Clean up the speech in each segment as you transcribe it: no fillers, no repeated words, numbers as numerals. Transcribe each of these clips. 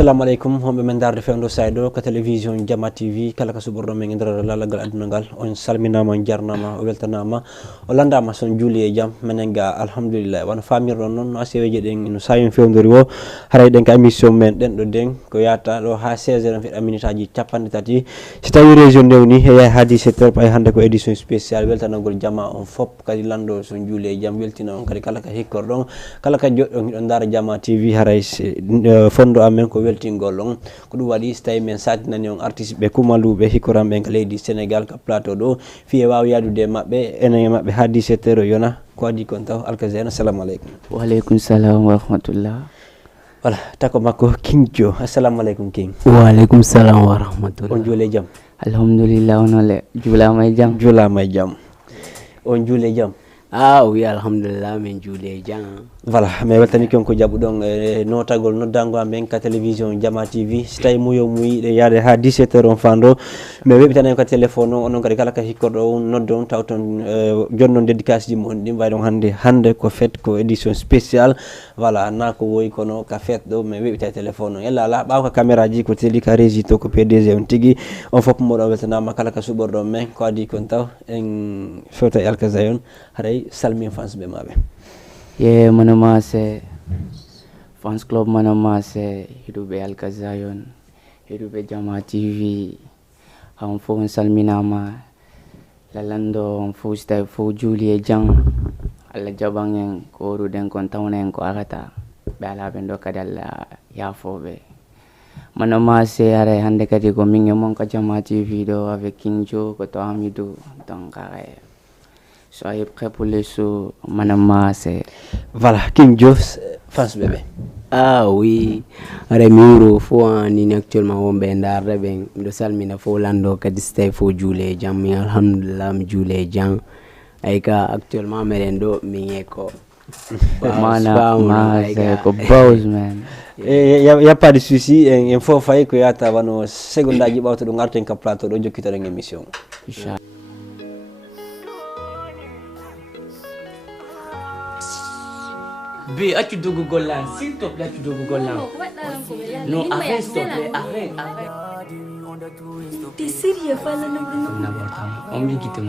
assalamu alaikum hombe men darde fewndo saydo ko télévision Jama TV kala ka subordo men ndara lalagal adunangal on salminama jarnama o weltanama o landama son juuli e jam menenga alhamdulillah wana famirdo non no aseweje den no sayon fewndori wo haray den ka émission men den do den ko yata do ha 16h fi minutaji capande tati si tawi région dewni e ha 17h pay hande ko édition spéciale weltanagol jama on fop kadi lando son juuli e jam weltina on kadi kala ka hikkordon kala ka joddo ngi don dara Jama TV haray fondo amen ko weltingol on ko dum wadi stay men satinani on artiste be kumalube hikorambe ngal leydi Sénégal ka plateau do fi e waw yadude mabbe enen mabbe ha 17h yona ko adi kon taw Alkazen assalamu alaikum. Wa alaikum salam wa rahmatullah. Voilà tako makko King Jo assalamu alaikum King. Wa alaikum salam wa rahmatullah. On jule jam. Alhamdulillah onole jula may jam. On jule jam. Ah oui alhamdulillah men jule jam. Voilà mais weltani kon ko jabudon notagol noddango amen ka télévision Jama TV si tay muyo muy de yaade ha 17h on fando mais webitanen ko téléphone on kadi kala ka hikkordo noddon tawton jonnon dédicace ji mon dim waydon hande ko fête ko édition spéciale voilà na ko woy kono ka fête do mais webita téléphone ella la baw ka caméra ji ko teli ka régie to ko PDG on tigi on fop mo do weltanama kala ka subordo men ko adi kon taw en fota Alkazen haray salmin fans be mabe. Yeah, manamase fans club manamase hidube Alkazen hidube Jama TV ham fo salminama lalando fo stay fo julie jang alla jabangen ko ruden kon tawnen ko agata bala bendo kadalla ya fobe manamase are hande kadi ko minge mon ka Jama TV do avec King Jo ko to Hamidou donc soyez prêts pour les shows manamase. Voilà King Jo fans bébé. Ah oui are miro fo ni actuellement won be ndar rebe do salmina fo lando kadi stay fo juule jam alhamdulillah mi juule jam ay ka actuellement merendo mi eko mana ko boss man. Y a pas de souci en fo fay ko yata wano secondaji bawto do ngarten ka plateau do jokkito en émission inshallah. B, as-tu de Google là? S'il te plaît, tu de Google là. Non, arrête, s'il te plaît, arrête. T'es sérieux, Fala? On me dit que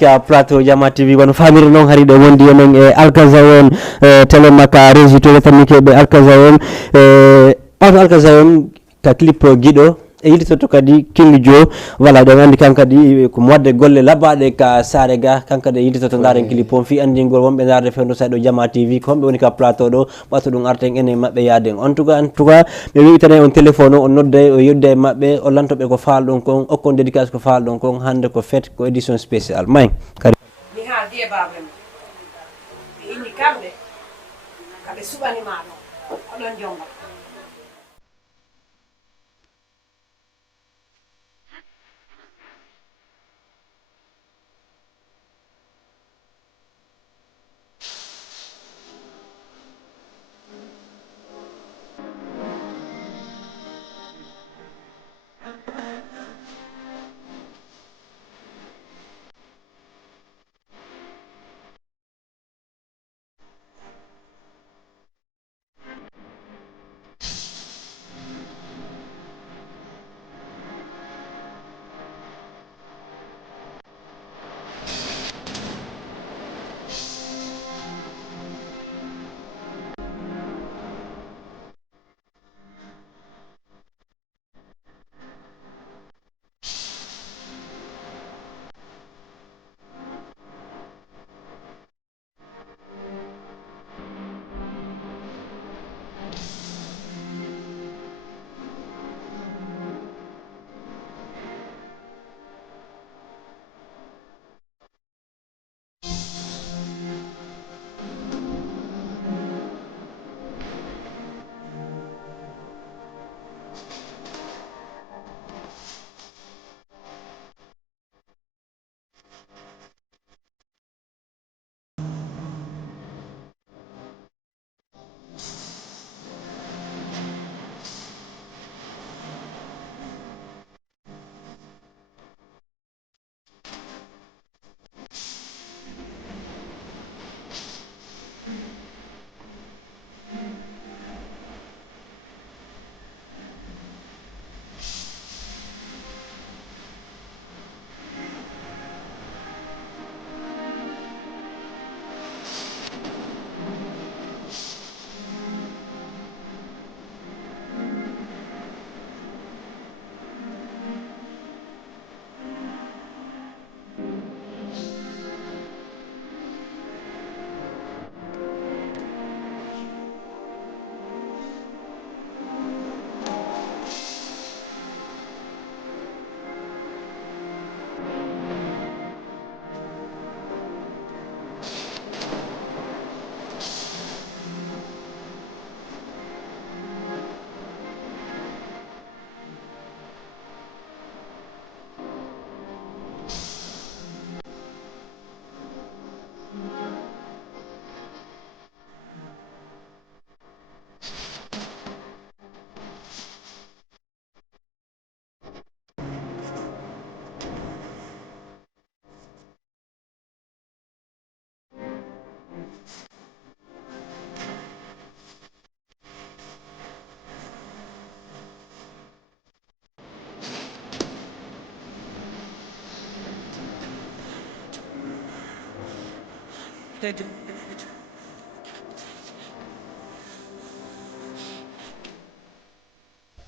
ka plateau Jama TV wono famiri non hari do wondi enen e Alkazayon tele maka résultat tamike be Alkazayon Alkazayon ka clip gido e yidito kadi King Jo voilà do andi kankadi ko modde golle labade ka sare ga kankade yidito to ndaren clip on fi andi gol wonbe darde fendo saydo Jama TV ko be woni ka plateau do bato dum arten ene mabbe yaden en tout cas be wi tane on téléphone on nodde o yodde mabbe o lantobe ko faal don kon okkon dédicace ko faal don kon hande ko fête ko édition spéciale may mi haaldi e babam mi inni kamɓe kaɓe suɓanima ɗon oɗon jonga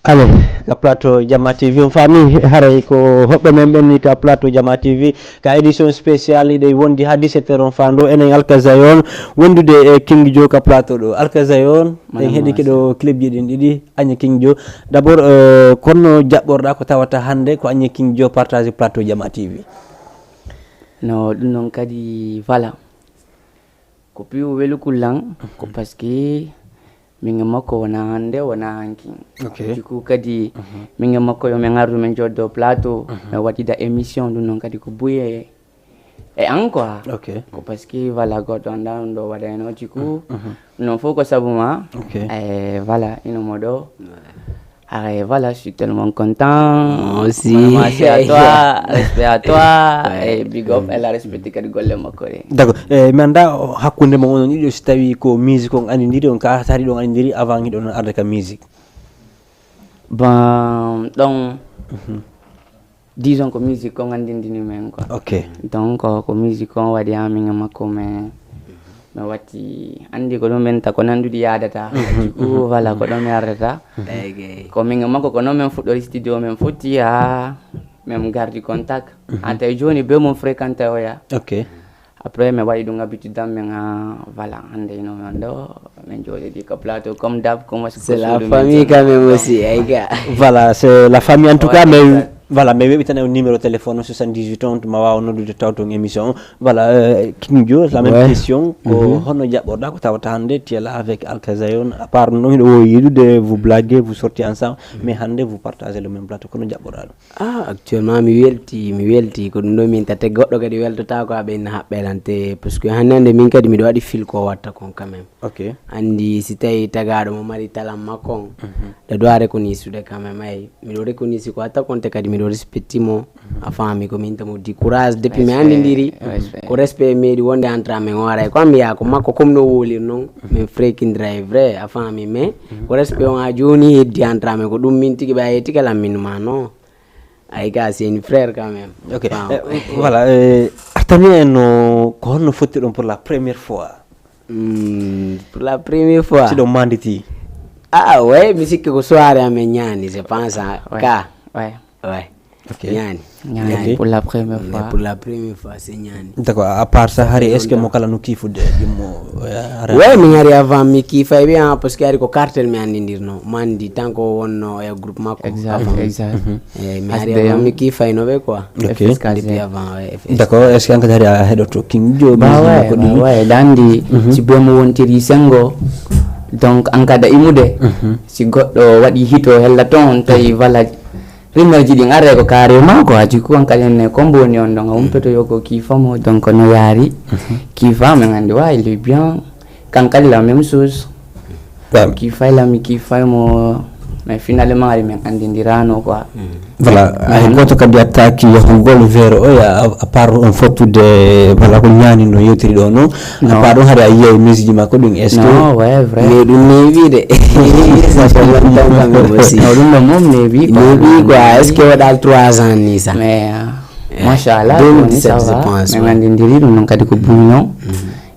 ale ka plateau Jama TV on fami haray ko hobbe men benni ka plateau Jama TV ka édition spéciale de wondi ha 17h on fando enen Alkazayon wondude e King Jo ka plateau do Alkazayon en hedi kido clip ji din didi anya King Jo d'abord konno jabborda ko tawata hande ko anya King Jo partage plateau Jama TV no ɗum noon kadi voilà ko piwo welu kullan ko parce que min makko wona hande wona hanki du coup kadi min makko yo min ardu men joddo plateau mi waɗida émission ɗum noon kadi ko buye e an quoi ko parce que voilà goɗɗo anda ɗum ɗo waɗayno du coup non fof ko sabu ma e voilà inomo ɗo et voilà, je suis tellement content. Aussi. Merci à toi, respect à toi. Et big up, elle a respecté qu'elle golle ma collègue. D'accord. Manda hakkunde mo on ni so tawi ko musique on andiri on ka tari don andiri avant ni don arde ka musique. Bon, donc disons ko musique ko ngandindini men quoi. Ok. Donc ko musique ko wadi aminga makko me wati andi ko men ta ko nandudi yadata ko wala ko don yardata ko minga makko ko non men fuddo studio men foti ha même gardi contact ante joni be mon fréquenter oya. Ok. Après me wadi dunga bitu dam men voilà ande no ando men jodi di ko plateau comme d'hab comme c'est la famille quand même aussi aiga. Voilà, c'est la famille en tout cas mais voilà mais weɓi tan e numéro téléphone 78 on ma wawa noddude tawton émission voilà King Jo la même question ko hono jaɓɓorɗa ko tawata hande tu es là avec Alkazayon à part non o yidude vous blaguez vous sortez ensemble mais hande vous partagez le même plateau kono jaɓɓorɗa ɗum actuellement mi welti ko ɗum ɗo min tate goɗɗo kadi weltota ko aɓe na haɓɓelante parce que hannde min kadi miɗo waɗi fil ko watta kon quand même. Ok. Andi si tawi tagaɗo mo mari talam makko ɗe doit reconnaissue quand même ay miɗo reconnaissue ko watta konte kadi miɗo respectimo a fami ko min tamo di courage depuis mi andidiri ko respect meɗi wonde entre amen o aray ko am wiya ko makko comme no wolir noon min frekindira e vrai a fami mais ko respect on ha joni heddi entre amen ko ɗum min tigui ɓa tigui laminuma non ay ga c'est une frère quand même. Ok. Voilà artani en ko honno fotti ɗon pour la première fois. Pour la première fois si ɗon manditi ouais mi sikki ko soirée amen ñani je pense ka ouais ok ñani pour la première fois c'est ñani. D'accord, à part ça hari est ce que mo kala no kifude dimmo ouais mi ngari avant mi kifa bien parce que ari ko cartel mi andirno mandi tanko wonno e groupe makko exact mi ari avant mi kifa no be quoi. Ok. Depuis avant d'accord est ce que ankadi hari a heɗoto King Jo ko ɗum way dandi si bemo wontiri sengo donc ankada imude si goɗɗo waɗi hito hella ton tawi voilà rimerji ɗin arre ko carrément ko adi ko ankadi ne komboni on ɗon a wumpeto yoko kifamo donc no yaari kifa men andi wa il est bien kankadi la même chose mi kifay mo mais finalement ari men andindirano quoi. Voilà ay goto kadi attaque yahugol vers o ya à part on fottude voilà ko ñani no yewtiri ɗo non à part ɗum haade a yiya musique ji makko ɗum est ce que non ouais vrai mais ɗum newi de ɗum ɗo mom newi quoi est ce que waɗal 3 ans ni ça mais machallah 2017 je pense men andindiri ɗum noon kadi ko bouillon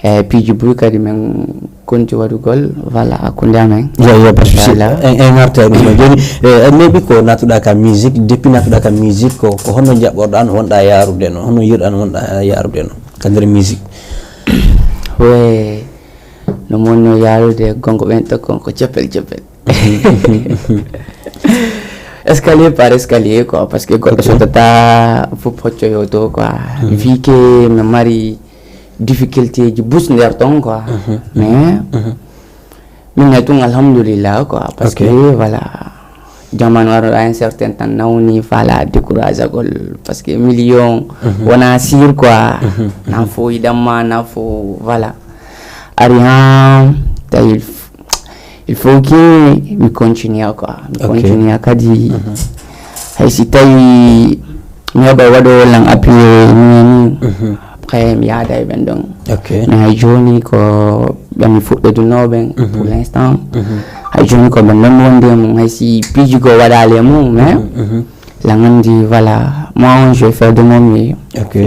e piiji buy kadi men konti waɗugol voilà hakkunde amen yo pas souci en arta ɗum no joni neɓi ko natuɗa ka musique depuis natuɗa ka musique ko honno jaɓɓorɗa no wonɗa yarude no honno yiɗɗa no wonɗa yarude no ka nder musique we no monno yarude gonko ɓen tokkon ko coppel escalier par escalier quoi parce que goɗɗo sotata fof hoccoyo to quoi vi que mi mari difficulté ji bus nder ton quoi mais min ngay tun alhamdulillah quoi parce que voilà jamanu waro à un certain temps nawni fala décourage agol parce que million wona sir quoi na fo idamma na fo voilà ari ha tay il faut que mi continue quoi mi continue kadi hay si tawi mi heɓa waɗo lan appuyer ni après mi yaada e ɓen ɗon mais hay joni ko ɓemi fuɗɗodunoɓen pour l' instant hay joni ko ɓen ɗon wonde mum hay si piijigo waɗale mum mais la gandi voilà moi je vais faire de mon mieux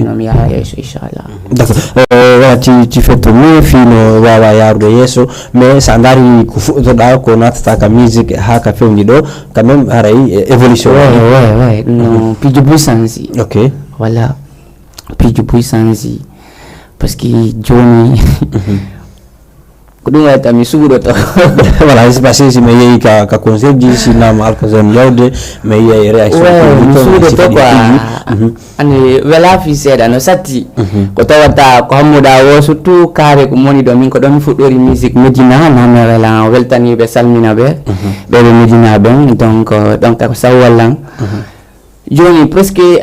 no mi yaha yeeso inchallah. D'accord voilà tu fais ton mieux fino wawa yarude yeeso mais sa dari ko fuɗɗotoɗa ko natata ka musique ha ka fewni ɗo quand même haray évolution ouais no piiji puissance ok voilà piiji puissance parce que joni ko ɗum wayta mi suuɗoto voilà c'est passé si mi yeehi ka concert ji sinama Alkazayon yawde mi yeehi réaction mi suuɗoto quoi ande wela fi seeɗa no satti ko tawata ko hammuɗa o surtout kaare ko moni ɗo min ko ɗon mi fuɗɗori musique Médina nami wela weltaniɓe salmina ɓe ɓeɓe Médina ɓen donc ɗon kako sawwallan joni presque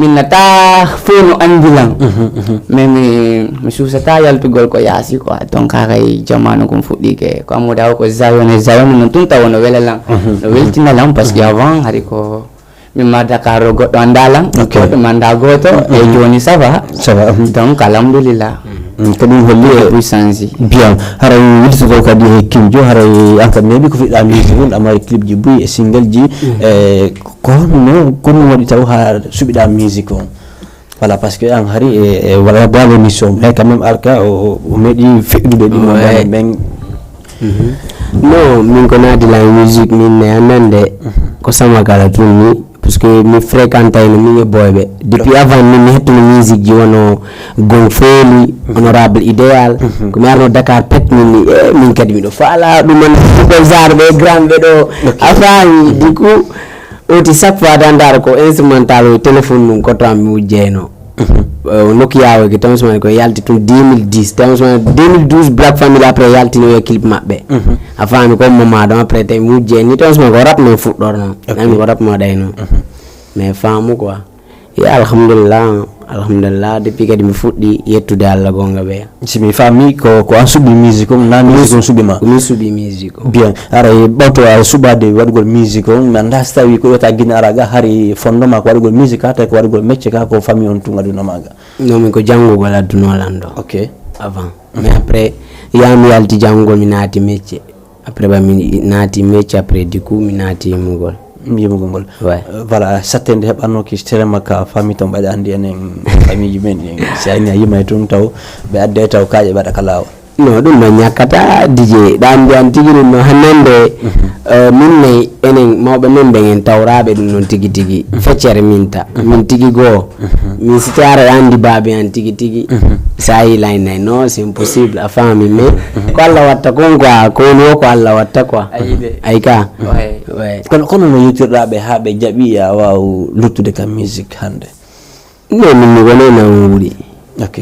min nata fo no andilan mais mi susata yaltugol ko yaasi quoi donc kay jamanu ko fuɗɗike ko amuda ko zayon non tun taw no welalan no weltinalan parce que avant hari ko min ma Dakar goɗɗo andalan goɗɗo manda goto e joni ça va donc alhamdulillah ko ɗum holli puissance bien haray wiltoto kadi e kimjo haray an kam neeɓi ko fiɗɗa musique on amari clip ji boyi e single ji e ko honno kono waɗi taw ha suɓiɗa musique on voilà parce que an hari e wala bal émission mais quand même alka o meeɗi feɗude ɗum ɓen non min ko naati la musique min ne annande ko sama kala tun ni parce que mi fréquentayno min e boyɓe depuis avant min hettuno musique ji wono gonfoli honorable idéal ko mi arno Dakar pet min min kadi miɗo faala ɗuman ɗo genre ɓe grand ɓe ɗo a faami du coup oti chaque fois tan dara ko instrumental o téléphone mum koto am mi wujjeyno Nokia o ke tawsman ko yalti tun 2010 tawsman 2012 Black Family après yaltino yo clip mabɓe a faami ko mama ɗon après tay mi wujjeyni tawsman ko rap min fuɗɗorno nami ko rap mo ɗayno mais faamu quoi ya alhamdulillah depuis kadi mi fuɗɗi yettude Allah gonga ɓe simi fammi ko an suɓi musique on na musique on suɓima min suɓi musique o bien aray ɓawto a suɓade waɗugol musique on mi anda so tawi ko ƴewta guine ara ga hari fondement ko waɗugol musique ka tawi ko waɗugol métier ka ko famille on tun aduna maga non min ko janngugol addunolan ɗo ok avant mais après yami yalti janngugol mi naati métier après ba mi naati métier après du coup mi naati yimugol ngol voilà sattende heɓanno ki tere makka famille ton ɓaɗa andi enen famille ji men si ayni a yimay toon taw ɓe adde taw kaƴe ɓaɗa ka laawa non ɗum no ñakkata DJ ɗa mbiyan tigi ɗum no hannande min nayi enen mawɓe men ɓen en tawraɓe ɗum noon tigi tigi feccere minta min tigi goo min si tara andi baabe an tigi tigi sa yi laynay non c'est impossible a faami mais ko Allah watta kon quoi ko woni o ko Allah watta quoi ay ka kono no yettirɗaɓe ha ɓe jaaɓi a waw luttude kam musique hande non min mi woni nan wuuri ok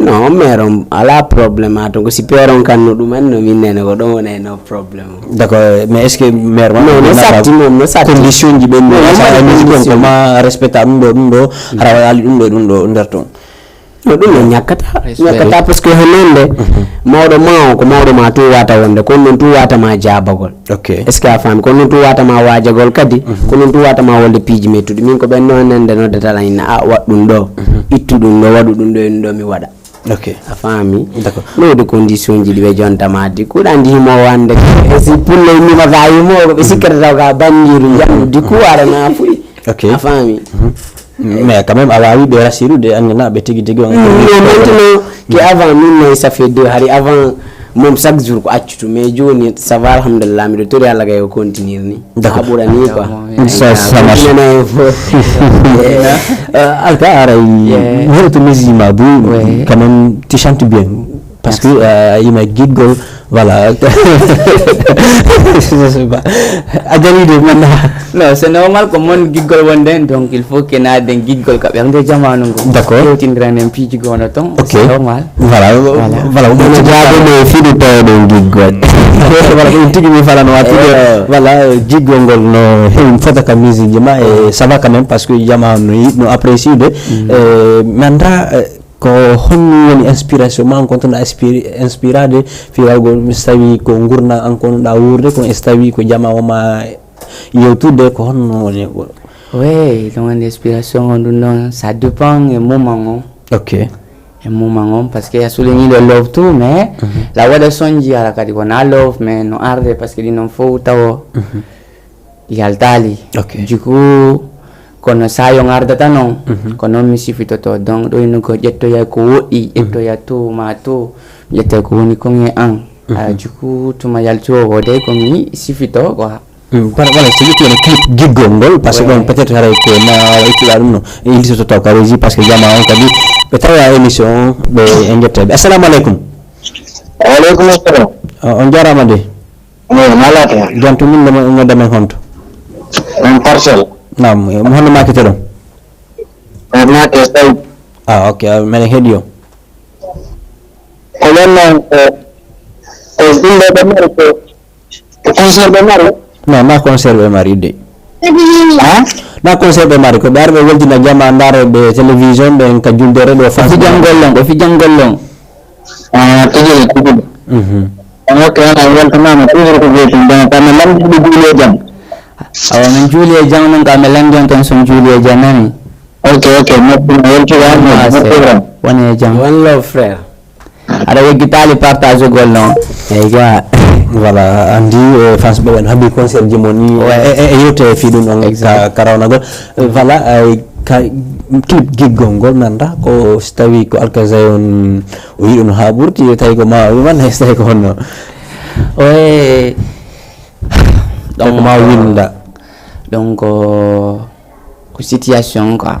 non mairon ala probléme a to ko si peron kan no ɗumen no min nene ko ɗon wonay no probléme d'accord mais est ce que maire non no satti mom no satti condition ji ɓen sa musique on koma respecta ɗum ɗo hara waali ɗum ɗo nder toon no ɗum no ñakkata par ce que hononde mawɗo ma o ko mawɗo ma tu wata wonde kono noon tu watama jabagol ok est ce que a faami kono noon tu watama wajagol kadi kono noon tu watama wolde piiji mettuɗi min ko ɓen ɗo nende noddetala inna a waɗ ɗum ɗo ittu ɗum ɗo waɗu ɗum ɗo en ɗo mi waɗa ok a faami d'accord no de condition ji ɗi ɓe jontamadi kuɗa andi himo wande si pulle mima ka yimoɗo ɓe sikkata taw ka bandiru jandu di coup arana fuɗi ok a faami mais quand même a wawi ɓe rasirude annanaɓe tigui tigui on maintenant que avant min nayi ça fait deux hari avant mom chaque jour ko accutu mais joni ça va alhamdulillah miɗo tori Allah kay o continuer ni a ɓurani quoi ça marche alka aray heɗoto musique ma bo quand même tu chantes bien parce que yima giggol voilà a jaride man non c'est normal ko mon giggol wonde donc il faut que naaden giggol ka ɓerde jamanu ngo d'accord yewtindiranen piiji gono ton c'est normal voilà ono jaaɓe fiɗi tawaɗen giggol voilà ɗum tigui mi falano wattude voilà jiggol ngol no heewi fota ka musique ji ma et ça va quand même parce que jamanu no apprécie de mi anda ko honno woni inspiration ma on kontoɗa inspirade fi walgol so tawi ko gurna an konoɗa wurde ko so tawi ko jama woma yewtude ko honno woni oui ɗum woni inspiration on ɗum noon ça dépend e moment on ok e moment on par ce que a souligniɗo love tout mais la waɗa sonji ala kadi wona love mais no arde par ce que ɗi noon fof tawa yaltali ok du coup kono sayo ardata noon ko noon mi sifitoto donc ɗo ino ko ƴettoya ko woɗɗi ƴettoya to ma to ƴetta ko woni kon e an du coup tuma yalti o wode komi sifito quoi voilà so ƴetti wone clip giggol ngol par ce que ɗon peut être haray ko ma ittuɗa ɗum no iltisoto ka régi par ce que jama on kadi ɓe tawa émission ɓe e jetteɓe assalamu aleykum Waaleykum assalam. on jarama de Malata. janto min nodda men honto En parcelle. nam mo honno makete ɗon Mate say. ok meɗen heeɗi o Ko non ɗumɓe ɓe mari ko concert ɓe mari. non na concert ɓe mari de Ha? na concert ɓe mari ko ɓe ar ɓe weldina jama ndaroɓe télévision ɓen ka juldere ɗo fa fijangollon ko fijangollon Tigi. Ok, ana weltanama toujours ko wiyeten donc kami lamdiɓe guule jam. awa min juuli e jang noon ka mi landi on toon son juuli e jang nani Ok, merci. Weltanama. woni e jang one love frère ada yegitali partage gol non eyga voilà andi fans ɓe ɓen haɓi concert jimoni e yewte fiɗum ɗon karawna gol voilà clip giggol ngol nanda ko so tawi ko Alkazay on o yiɗi no ha ɓurti tawi ko ma wiman hay so tawi ko honno donc ma winda donc ko situation quoi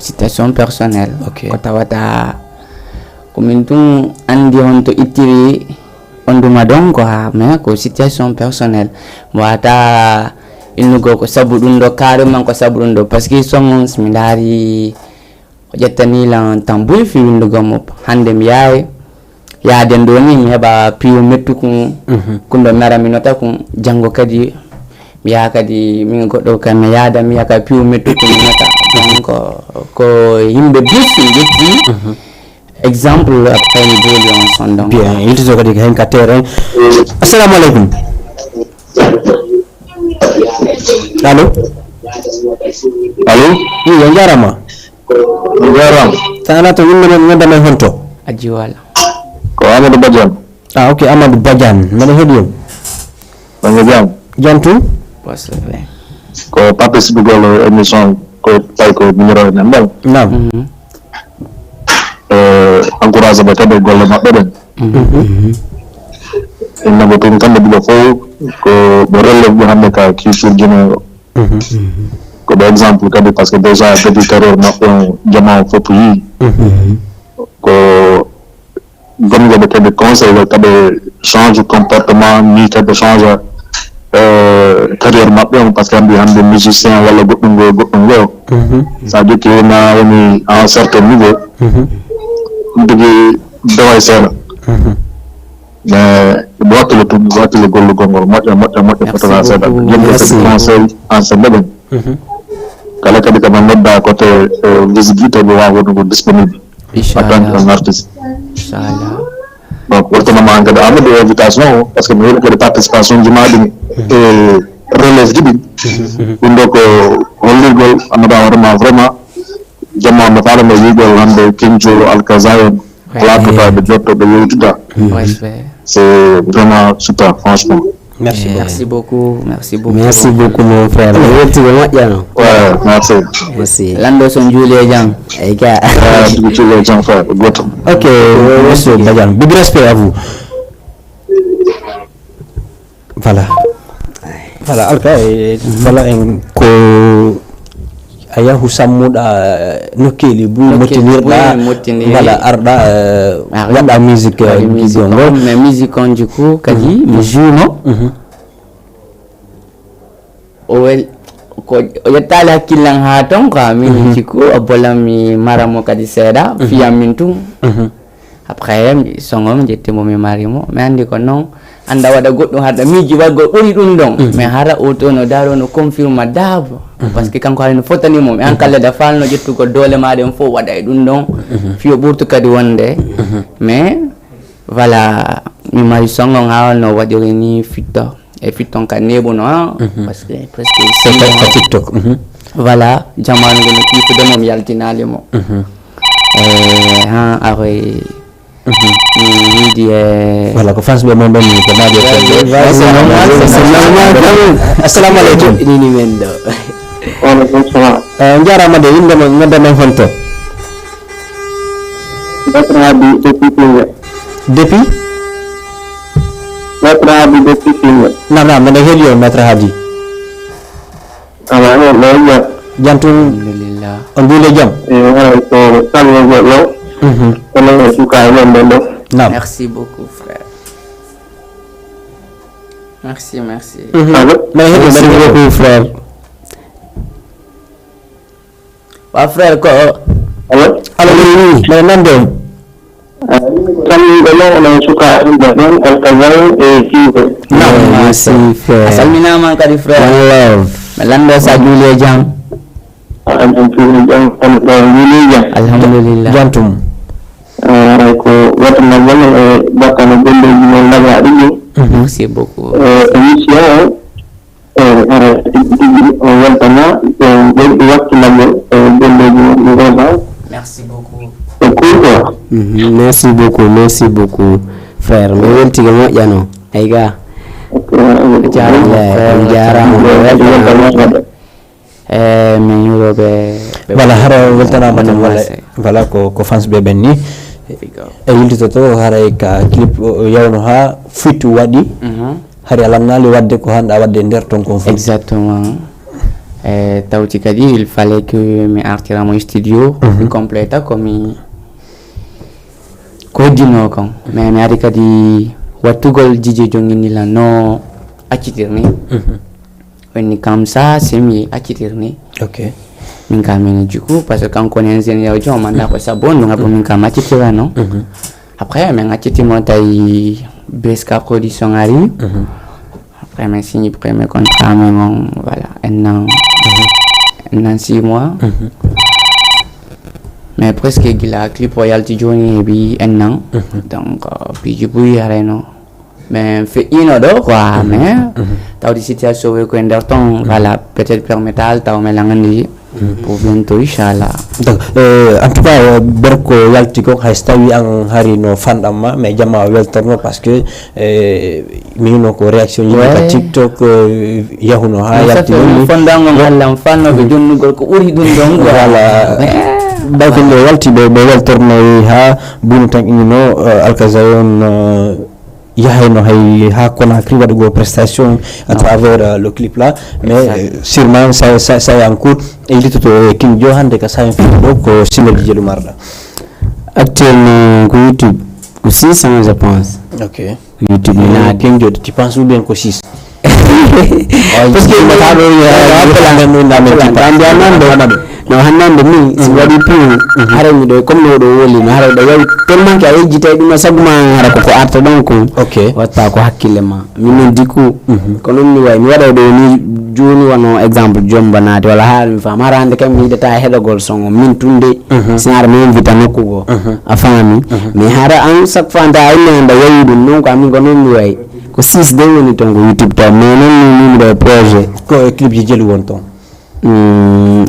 situation personnelle ko tawata komin tun andi on to ittiri on duma don ko ha mais ko situation personnelle wata innugo ko sabu ɗum ɗo carrément ko sabu ɗum ɗo parce que son mi daari o ƴettani lan tamboy fi windugo mo hande mi yaaden ɗo ni mi heɓa piyo mettu kun ɗo mera mi nota kun janngo kadi mi yaha kadi min goɗɗo kam mi yaada mi yaha piyo mettu kun mi nota donc ko yimɓe bis ƴetti exemple après mi booli on son donc bien yiltito kadi ko hen ka terrain assalamu aleykum allo oui on jarama tana to yimɓe gandamen honto aji wala ko Amadou Badiane ok Amadou Badiane mbaɗa heeɗi on bange jam jantu ko papis bugol émission ko tay ko numéro ne mbal nam encouragé ɓe kadi golle maɓɓe ɗen innabo tun kamɓe ɗiɗo fof ko ɓe relève ɓe hannde ka culture guinéo ko ɓe exemple kadi par ce que déjà début carrière maɓɓe o jama o fof yii ko gongoɓe kadi conseil kadi change comportement ni kadi change carrière maɓɓe on par ce que andi hannde musicien walla goɗɗum ngo sa jokki wona woni à un certain niveau digi daway seeɗa mais ɓe wattile gollugol ngol moƴƴa fotata seeɗa jomɓe kadi conseil enseigné ɓen kala kadi kama nodda côté visibilité ɓe wawa wonugo disponible en tant qu'un artiste inchallah donc ɓurtanoma an kadi amadou invitation o par ce que mi heeɓi kadi participation jimaɗimi e relève ji ɗin ɗum ɗo ko hollirgol annoɗa hoorema vraiment jamma no faala no wiigol hannde kencolo Alkazay en platota ɓe jottoɓe yewtuda c'est vraiment super franchement merci beaucoup mon frère weltigo moƴƴano merci lando son juule jam eyga juule jam frère goto ok monsieur Badiane big respect à vous voilà Alka voilà en ko a yahu sammuɗa nokkeli buy mottinirɗa voilà arɗa waɗa musique gigo ngo mais musique on du coup kadi mi juuno o yettali hakkillan ha ton quoi min jikku o bolam mi maramo kadi seeɗa fiyam min tun après mi songo mi jettimo mi marimo mi andi ko non anda waɗa goɗɗum haɗa miiji waɗgo ɓuri ɗum ɗon mais hara o to no daaro no confirme daabo par ce que kanko haali no fotanimo mi an kalleda falno ƴettugo doole maɗen fof waɗa e ɗum ɗon fiyo ɓurtu kadi wonde mais voilà mi mari songon ha no waɗiri ni fitto e fitton ka neɓuno parce que presque c'est TikTok voilà jamanu ngo no kiifudemo mi yaltinalimo ha aroy wiidi voilà ko fans ɓe mon ɗon ko maɗi assalamu aleykum ɗini men ɗo waaleykum salam jarama de yimɓe gandamen honto depuis maître Hadi depuis Filme nam mbeɗa heeɗi on maître Hadi jantu alhamdulillah on juule jaam ko salmugol ɗo kono e sukaɓe men ɓen ɗo nam merci beaucoup frère merci mbeɗa heeɗi merci beaucoup frère wa frère ko allo mbeɗa nande on salmugol ɗo onon sukaɓe ɓe ɗon Alkazay e Fiiɓe merci frère salminama kadi frère love mi lando sa juule jam aɗen fiiɓe jam kono ɗo wili jam alhamdulillah jantum aray ko watanno golle e bakkano golleji mon lagaɗi ɗi merci beaucoup émission o ara tigi o weltana ɓe wakkilagol e golleji mon ɗi gonɗa merci beaucoup e courtois Merci beaucoup frère mi weltigo moƴƴano ay ga jarama min yuroɓe voilà hara weltanama tan voilà ko fans ɓe ɓen ni e yiltitoto haray ka clip yawno ha fuitu waɗi hari alamnali wadde ko hanɗa wadde nder ton kon fof exactement tawti kadi il fallait que mi artiramo e studio mi completa komi koddino kon mais mi ari kadi wattugol jije jonginila no accitirni wonni kam ça c'est mi accitirni ok min kam mene du coup parce que kanko ne ingénieur jo manda ko sabon nga bo min kam accitira no après min accitimo tay BSK production ari après min signé premier contrat mais bon voilà un an 6 mois mais presque gila clip royalty joni bi un an donc puis je peux areno mais fait une do quoi mais taw di situation we ko nder ton voilà peut-être permettal taw melangandi pour bientôt inchallah donc en tout cas berko yalti ko hay stawi an hari no fandamma mais jama weltorno parce que mi no ko réaction yi TikTok yahuno ha yalti ni fandango hallam fanno be jonnugol ko uri dum don voilà donc le yalti be weltorno ha bunu tan inno alkazayon yahayno hay ha Conakry waɗugo prestation à travers le clip là mais sûrement ça en cours e litoto kin jo hande ka sayen fiɗo ko simeji jelu marɗa actuellement ko YouTube ko 600 je pense ok YouTube na ken jodi tu penses ou bien ko 6 parce que mata do no hannande min si waɗi pin hara mi ɗo comme no ɗo woli mi hara ɗo yawi tellement que a yejjitay ɗum saguma hara koko arta ɗon ko ok watta ko hakkille ma min diku ko non mi way mi waɗa ɗo ni joni wono exemple Jomba naati walla haala mi faama hara hande kam mi yiɗata heɗogol songo min tunde sinara mi invita nokkugo a faami mais hara an chaque fois nta inni anda yawi ɗum non ko amin ko non mi way ko 6 de woni ton ko YouTube taw mais non mi ɗo projet ko clip ji jelu won ton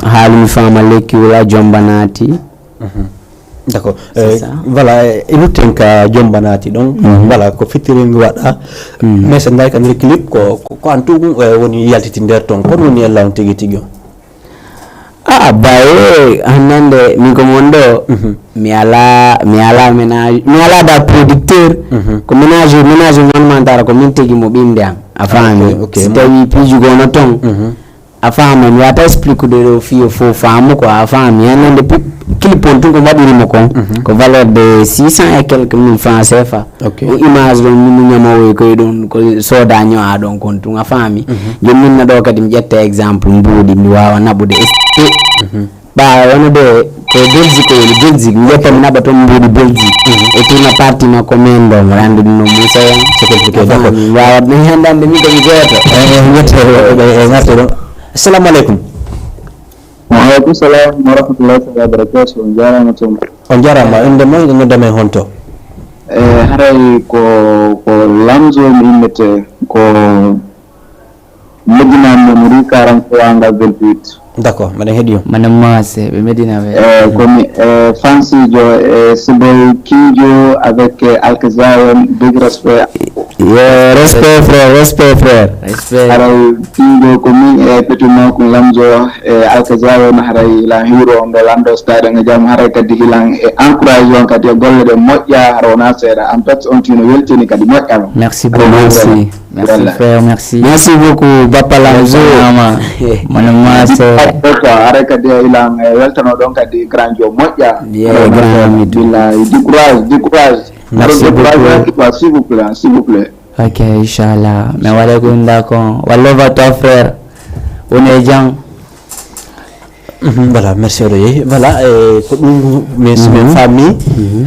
haalumi faama lekki wala Jomba naati d'accord voilà inuten ka Jomba naati ɗon voilà ko fittiringi waɗa mais so ndayi kam clip ko an tugum woni yaltiti nder ton kon woni e lawn tigi tigi baye hannande min ko mon ɗo mi ala ménage mi ala da producteur ko ménage monumentara ko min tigi mo ɓinde am a faami si tawi piijugono ton a faama mi wata explique de ɗo fiyo fo faamu quoi a faami hannande clip on tun ko waɗirimo kon ko valeur de 600 et quelques mille francs CFA o image ɗon min ñamowoy koye ɗon ko sooda ñowa ɗon kon tun a faami joni minna ɗo kadi mi ƴetta exemple mbuuɗi mi wawa naɓude ɓawa wona de ko Belgique woni Belgique mi ƴetta mi naɓa toon mbuuɗi Belgique e tourna parti makko men ɗon rande ɗum no Moussa en c'est compliqué d'accord mi wawa ɗum hendande min komi goto ƴette ɗo assalamu aleykum waaleykum salam wa rahmatullahi wa barakatuh on jarama toon on jarama inde moy noddame honto haray ko Lamzo mi innete ko Medina Memori 43 angal 28 d'accord mbaɗen heeɗi madame Massé ɓe Medina ɓe komi fansijo e Sibol Kijo avec Alkazayon big respect respect frère haray Kijo ko min e petino ko Lamzo e Alkazayon haray la hiro on ɗo lando stade nga jam haray kadi hilan e encourage on kadi e golle ɗe moƴƴa hara wona seeɗa en fait on tino weltini kadi moƴƴama merci beaucoup merci frère merci beaucoup Bappa Lamzo madame Massé ara kadi ilan weltano ɗon kadi grand jo moƴƴa du courage merci beaucoup s'il vous plaît ok inchallah mais waɗa ko d'accord wallova to frère woni jang voilà merci oɗo yeehi voilà ko ɗum min famille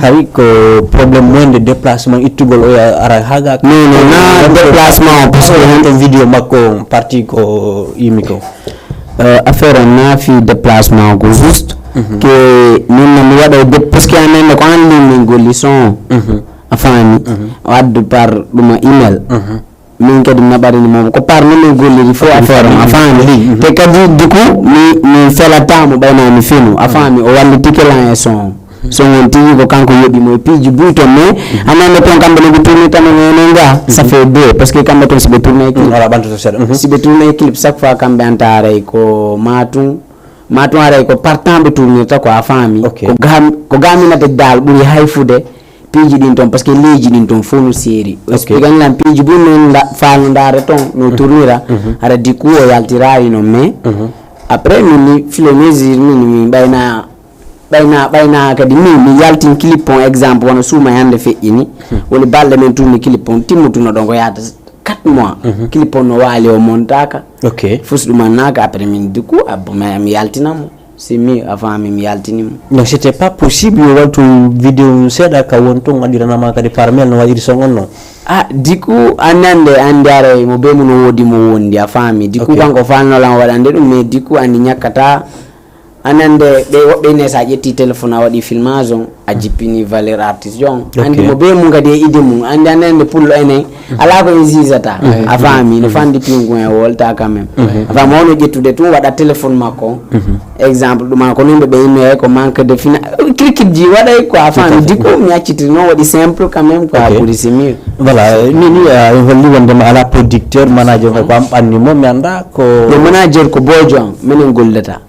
hay ko probléme moyde déplacement ittugol o ara haga non na déplacement parce que hen vidéo makko parti ko yimi ko affaire on naafi déplacement ko juste que min mi waɗa parce que anende ko en ligne min golli son a faami wadde par ɗuma email min kadi naɓarini mom ko par nomin golliri fo affaire a faami te kadi du coup mi felatamo ɓaynami finu a faami o wallitike lan e son so on tigi ko kanko yobi mo piji buto me anande ton kambe no tourner tan ngonga ça fait deux parce que kambe ton sibe tourner clip ala bantu ser sibe tourner clip chaque fois kambe antare ko matu are ko partant be tourner ta ko afami ko gami na de dal buri hayfude piji din ton parce que leji din ton fonu série parce que ganna piji bu non faalu ndare ton no tournera ara diku o yaltira ino me après ni filonesi ni bayna kadi mi yaltin clip on exemple wona suma yande fe ini woni balde men tourni clip on timmutuno don ko yaata 4 mois clip on no wali o montaka fusdu manaka après min diku abbo mi yaltinamo c'est mieux avant mi yaltinimo donc c'était pas possible waltu vidéo seda ka wonto ngadira ma kadi parmel no wadi songonno diku anande andare mo be mun wodi mo wondi afami diku kanko falno lan wadande dum mais diku andi nyakata anande be wobbe ne sa jetti telephone wadi filmage on a jippini valeur artisan andi mo be mun gade ide mun andi anande pullo ene ala ko zizata afami no fandi pingu en wolta quand même afa mo no jettude tum wada telephone mako exemple dum ko nombe be ine ko manque de cricket ji wada ko afami diku mi acciti no wadi simple quand même quoi pour c'est mieux voilà ni holli wonde ma ala producteur manager ko am banni mo mi anda ko manager ko bojo menen gollata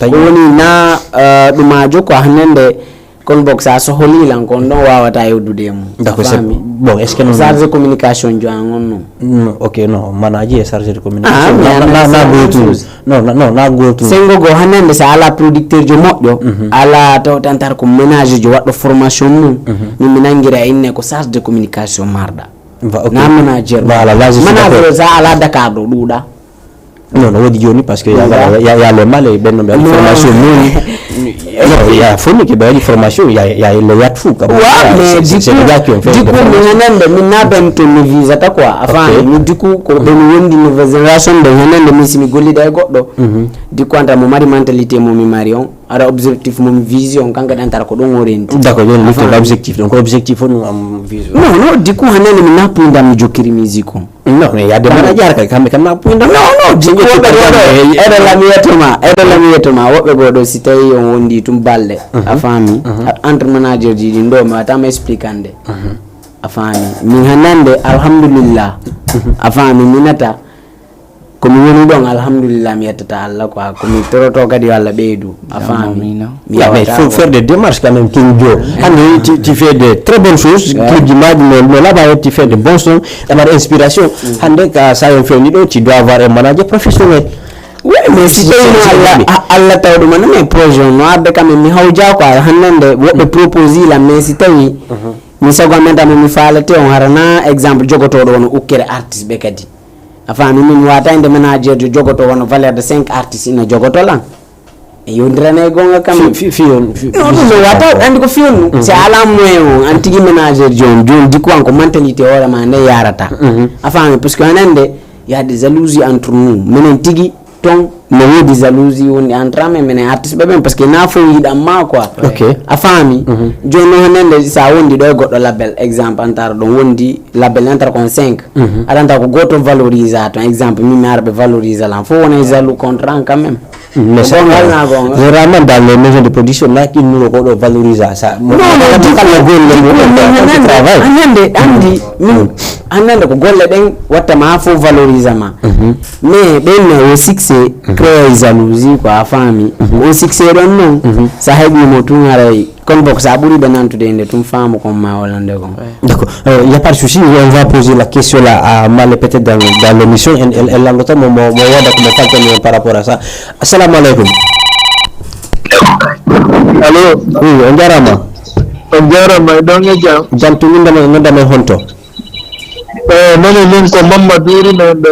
woni na dumajo ko hanende kon boxa so holilan kon don wawata yodude mu d'accord c'est bon est-ce que non charge de communication jo angon non OK non manager charge de communication na go to sengo go hanende sa ala producteur jo moddo ala taw tantar ko ménage jo waddo formation mu ni minangira inne ko charge de communication marda na manager voilà manager za ala Dakar do duda non wodi joni parce que ya le male benno be formation il y a fonni che be formation il y a le yatfu ka mais c'est le gars qui fait du coup menande minna bente mi visa ta quoi afan mi diku ko be mi wondi no génération de menande mi simi golli day goddo diku anta mo mari mentalité mo mi marion ara objectif mo vision kanga dantar ko don orienté d'accord yon lifte l'objectif donc objectif on am vision non diku hanene mi napunda mi jokiri musique non mais il y a des managers kambe kan napunda non diku eda la miyetoma wobbe godo si tawi on wondi tum balle afami entre manager ji ndo ma tama explicande afami mi hanande alhamdulillah afami minata ko mi woni don alhamdulillah mi yetta Allah quoi ko mi toroto kadi Allah beydu afami il faut faire des démarches quand même Kinjo tu fais de très bonnes choses qui dimad mais là-bas tu fais de bonnes choses d'avoir inspiration hande ka ça on fait ni do tu dois avoir un manager professionnel oui mais si Allah tawdu man mais projet no abbe kam mi hawja ko hannande wobbe proposer la mais si tawi mi sagomenta mi falate on harana exemple jogoto do no ukkere artiste be kadi afami min wata inde manager jo jogoto wono valeur de 5 artistes ina jogoto lan e yondirane gonga kam fion no wata andi ko fion c'est ala moyo antigi manager jon diku an ko mentalité ora ma ne yarata afami parce que anande il y a des jalousies entre nous menen tigi ton no wodi jalousie woni entre men artiste be parce que na fo yida ma quoi afami jono hanende sa wondi do goddo label exemple antar do wondi label antar kon 5 adanta ko goto valorisato exemple mi marbe valoriser lan fo wona jalu contrat quand même mais ça vraiment dans les maisons de production là qui nous le valorise ça non anande ko golle den watta ma fo valorisement mais ben au succès créer jalousie quoi famille au succès don non ça hebi mo tun haray kon bok sa buri benantu de tum femme comme ma holande ko d'accord il y a pas de souci on va poser la question là à Mal peut-être dans l'émission elle l'angota mo wada ko falta par rapport à ça assalamu alaikum allo oui on jarama don jam jantu ngandame honto nani min ko Mamadou me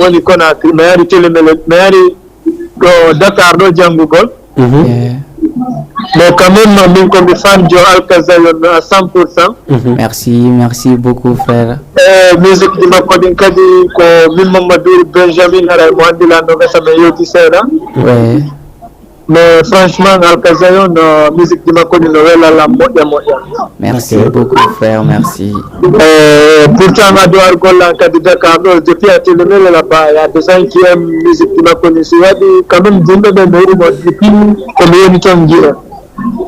woni Conakry me yari tele me yari do Dakar do jangugol mais quand même min ko mi fan jo Alkazayon à 100%. Merci beaucoup frère. Musique di makko din kadi ko min Mamadou Benjamin ara mo andila no mesa me yoti seda. Ouais. Mais franchement Alkazayon musique di makko no wela la moja. Merci beaucoup frère, merci. Pourtant à doar golan kadi Dakar do depuis à télé là-bas il y a des gens qui aiment musique di makko ni si wadi quand même dimbe be meri mo depuis ko mi woni ton gira.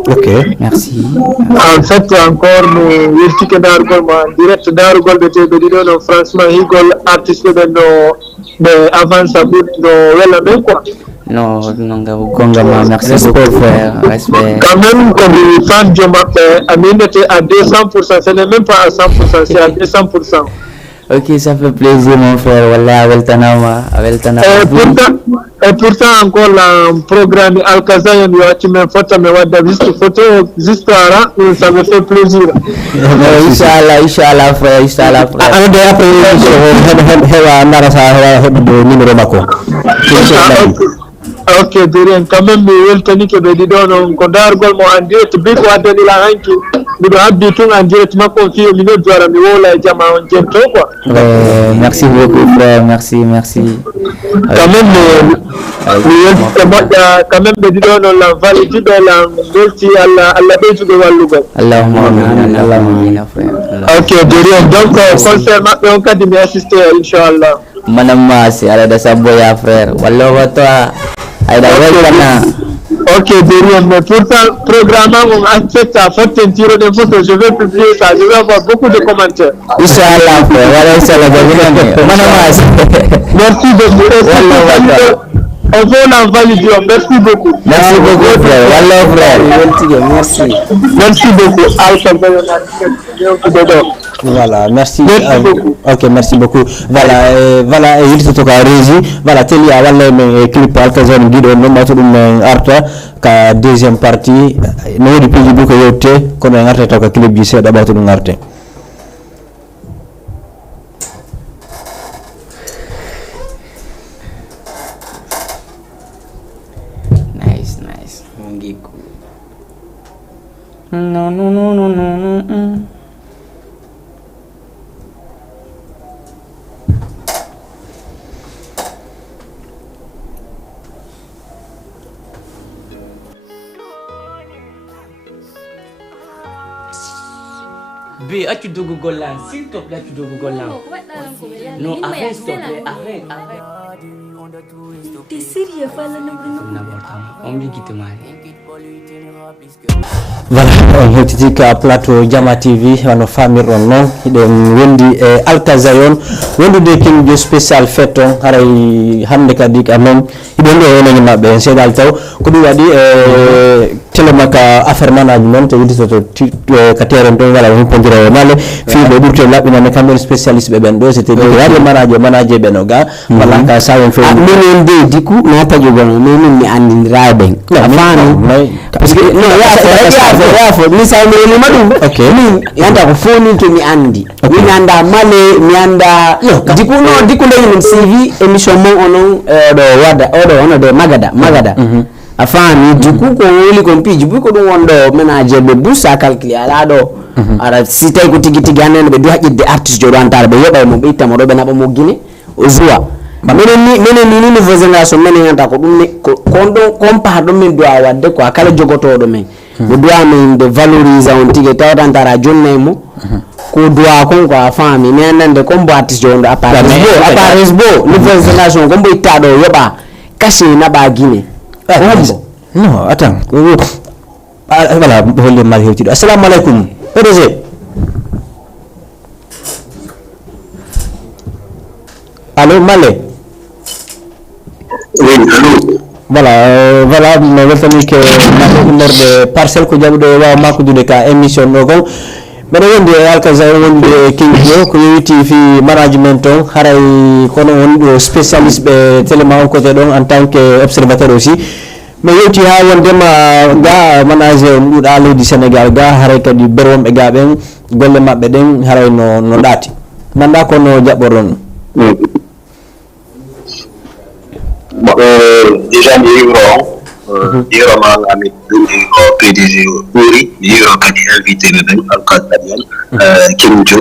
Ok. Merci. En fait, encore, nous, weltike darugol mo en direct darugol ɓe teɓe ɗiɗo no franchement higol artiste ɓe ɓe avance a ɓuuri no wela ɓen quoi. Non, Gongama, merci beaucoup, frère. Respect. Quand même, comme les fans de mappé, Amine était à 200%, ce n'est même pas à 100%, c'est à 200%. Ok, ça fait plaisir, mon frère. Wallah, Aveltanama. Et pourtant, encore, le programme Al-Kazayan, tu me photo, mais juste ara, ça me fait plaisir. Inch'Allah, frère. Inch'Allah, frère. Ok, Dirian, quand même, welcome to the Didono, Kondargol, mo and direct, big one, la hanky, we don't have between and direct, Mako, few minutes, or a Miola, Jama, and Gento. Merci beaucoup, frère. Merci. Quand même, quand même, the Didono, la validité de la multi à la base de Waluga. Allahumma, frère. Ok, Dirian, donc, concernant le cas de mes assistants, Inch'Allah. Manama, c'est à la Saboya, frère. Wallah, toi. Ok, Dorian, mais pourtant, programmant, on accepte à faire un tir de photos, je vais publier ça, je vais avoir beaucoup de commentaires. Inch'Allah, frère. Voilà, merci beaucoup. On va l'envalider, merci beaucoup. Merci beaucoup, frère. Wallah, frère. Merci beaucoup. Voilà, merci beaucoup. Ok, merci beaucoup. Voilà, il se toka régie. Voilà, teli a wala me clip Al-Kazan guido no matu dum arta ka deuxième partie no wodi piji bu ko yotte kono ngarta to ka clip ji seda batu dum ngarte. Nice. No. B, as-tu de Google là? S'il te plaît, tu de Google là. Non, arrête, s'il te plaît, arrête. T'es sérieux, Fala? On me dit qu'il te marie. Voilà, on hettiti ka plateau Jama TV wano famirɗon noon hiɗen wondi e Al-Kazayon wondude kinjo spécial fête on haray hande kadi amen hiɗen ɗo wonañi mabɓe en seeɗal taw ko ɗum waɗi e télémaka affaire management to yiditoto ka teren ɗon wala won pondira e male fiiɓe ɓurte laɓɓinane kamɓen spécialiste ɓe ɓen ɗo c'était waɗi manager ɓe no ga walla ka sawen fe minen de diku na taƴugono minin mi andindira ɓen a faami parce que non yaafo mi sawmirelima ɗum min yanta ko foni to mi andi min anda male mi anda diku dañi min suivi émission mon onon ɗo wadda oɗo ono de magada a faami diku ko woli kon piiji buy ko ɗum wonɗo ménager ɓe bussa calculé ala ɗo ara si tawi ko tigi annene ɓe du haƴƴidde artiste joɗo antara ɓe yoɓa e mo ɓe ittamo ɗo ɓe naɓa mo guine o joua minen ni nouveau génération minen anta ko ɗum kon paha ɗum min dowa wadde quoi kala jogotoɗo men mo dowa min de valorise on tigui tawatantara jonnayi mo ko dowa kon quoi a faami mi annande comme bo artiste joɗo appareil bo nouveau génération comme bo itta ɗo yoɓa caché naɓa guine non attends voilà holle mal hewtiɗo assalamu aleykum PDG allo Male voilà mi weltani ke innorde parcelle ko jaɓuɗo wawa makkudude ka émission ɗo kon mbeɗa wondi e Al-Kazayon wondude kingɗo ko yewiti fi management on haray kono woni ɗo spécialiste ɓe téléma on côté ɗon en tant que observateur aussi mi yewti ha wondema ga manager on ɗuuɗa leydi Sénégal ga haray kadi berwonɓe ga ɓen golle mabɓe ɗen haray no ɗaati nanda kono jaɓɓorɗon déjà mi yiro ami ko PDG ɓuri mi yiro kadi invité ɓe ɓen Al-Kazayon Kinjo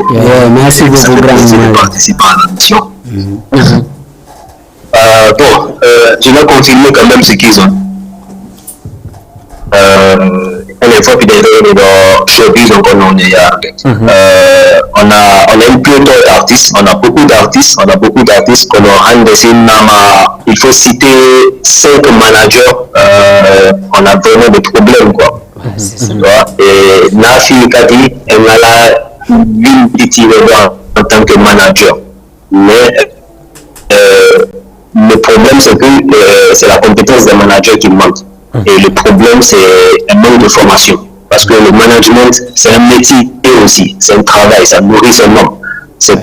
merci beaucoup grand participer à l'émission bon je vais continuer quand même ce qu'ils ont les fois qu'il est dans showbiz on a une pléthore d'artistes, on a beaucoup d'artistes qu'on a un il faut citer 5 managers, on a vraiment des problèmes quoi. Tu vois, et Nafi Kadi, elle a la ville en tant que manager. Mais le problème, c'est que c'est la compétence des managers qui manque. Et le problème, c'est un manque de formation. Parce que le management, c'est un métier aussi, c'est un travail, ça nourrit son homme. C'est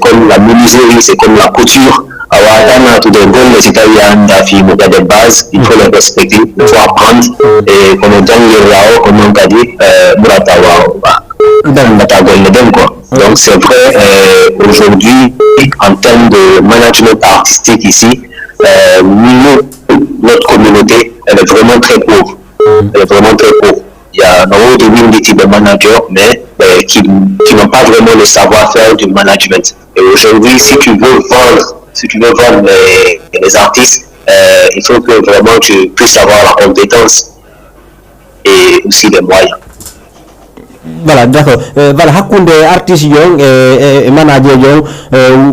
comme la menuiserie, c'est comme la couture. Alors, tout des bonnes Italiens, des bases, il faut les respecter, il faut apprendre. Et comme on dit, comme on a dit, donc c'est vrai, aujourd'hui, en termes de management artistique ici, notre communauté, elle est vraiment très pauvre. Elle est vraiment très pauvre. Il y a en haut de 1000 types de managers, mais qui n'ont pas vraiment le savoir-faire du management. Et aujourd'hui, si tu veux vendre les artistes, il faut que vraiment tu puisses avoir la compétence et aussi les moyens. Voilà, d'accord. Voilà, hakkunde artiste yon e manager yon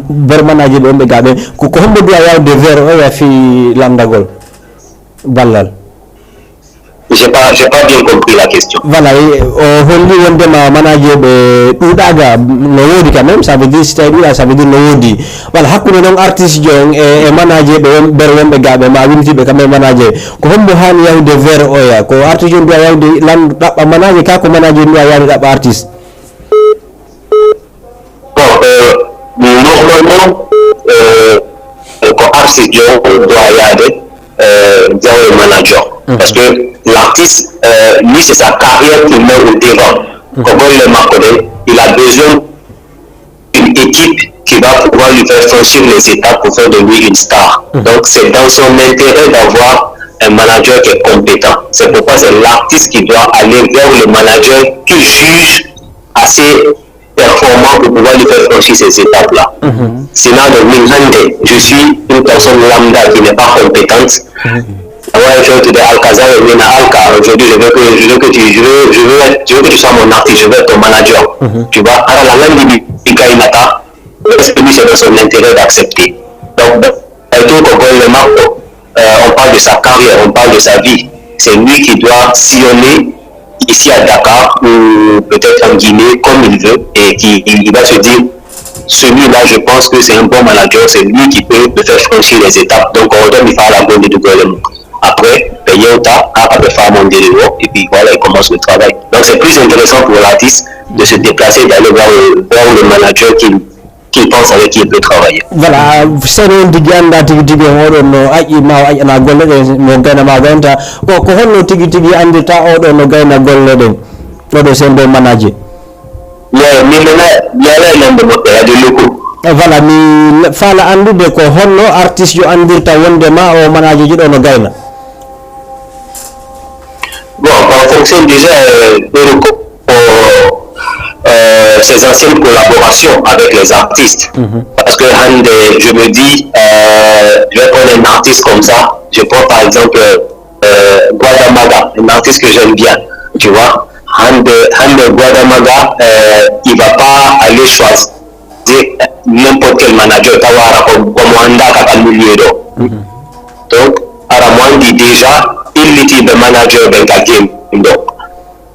ber manager be gabe ko hombe do yawde vers o ya fi landagol ballal. J'ai pas bien compris la question. Voilà, holli wonde ma manager be dudaga no wodi quand même, ça veut dire c'est-à-dire ça veut dire no wodi. Voilà, hakkunde non artiste yon e manager be ber wonbe gabe ma winti be quand même manager ko hombo hani yawde vers o ya ko artiste yon do yawde land dabba manager ka ko manager do yawde dabba artiste. Normalement ko artiste yon doit yawde vers le manager. Parce que l'artiste, lui, c'est sa carrière qui met au devant. Comme on le marque, il a besoin d'une équipe qui va pouvoir lui faire franchir les étapes pour faire de lui une star. Donc, c'est dans son intérêt d'avoir un manager qui est compétent. C'est pourquoi c'est l'artiste qui doit aller vers le manager qui juge assez performant pour pouvoir lui faire franchir ces étapes-là. Sinon, je suis une personne lambda qui n'est pas compétente. Aujourd'hui, je veux que tu sois mon artiste, je veux être ton manager. Tu vois, alors la langue du Ikainata, lui, c'est dans son intérêt d'accepter. Donc, on parle de sa carrière, on parle de sa vie. C'est lui qui doit sillonner ici à Dakar ou peut-être en Guinée comme il veut et il va se dire, celui-là, je pense que c'est un bon manager, c'est lui qui peut me faire franchir les étapes. Donc, on doit lui faire la bonne du gouvernement. Après, payer au tas, après faire mon délire, et puis voilà, il commence le travail. Donc c'est plus intéressant pour l'artiste de se déplacer, d'aller vers le manager qu'il pense avec qui il peut travailler. Voilà, c'est un diganda tigi no ayi ma ayi na golle mo gana ma ganta ko honno tigi andita odo no gayna golle den odo sembe manager. Yeah, mi yala lande mo ya de loko. Voilà, mi fala andude ko honno artiste yo andirta wonde ma o manager jido no gayna. Bon, en fonction déjà ces anciennes collaborations avec les artistes. Parce que je me dis, je vais prendre un artiste comme ça, je prends par exemple Guadamaga, un artiste que j'aime bien, tu vois. Guadamaga, il ne va pas aller choisir n'importe quel manager, comme Wanda Kakamuliedo. Donc, Aramwandi déjà, il est le manager d'un game. Donc,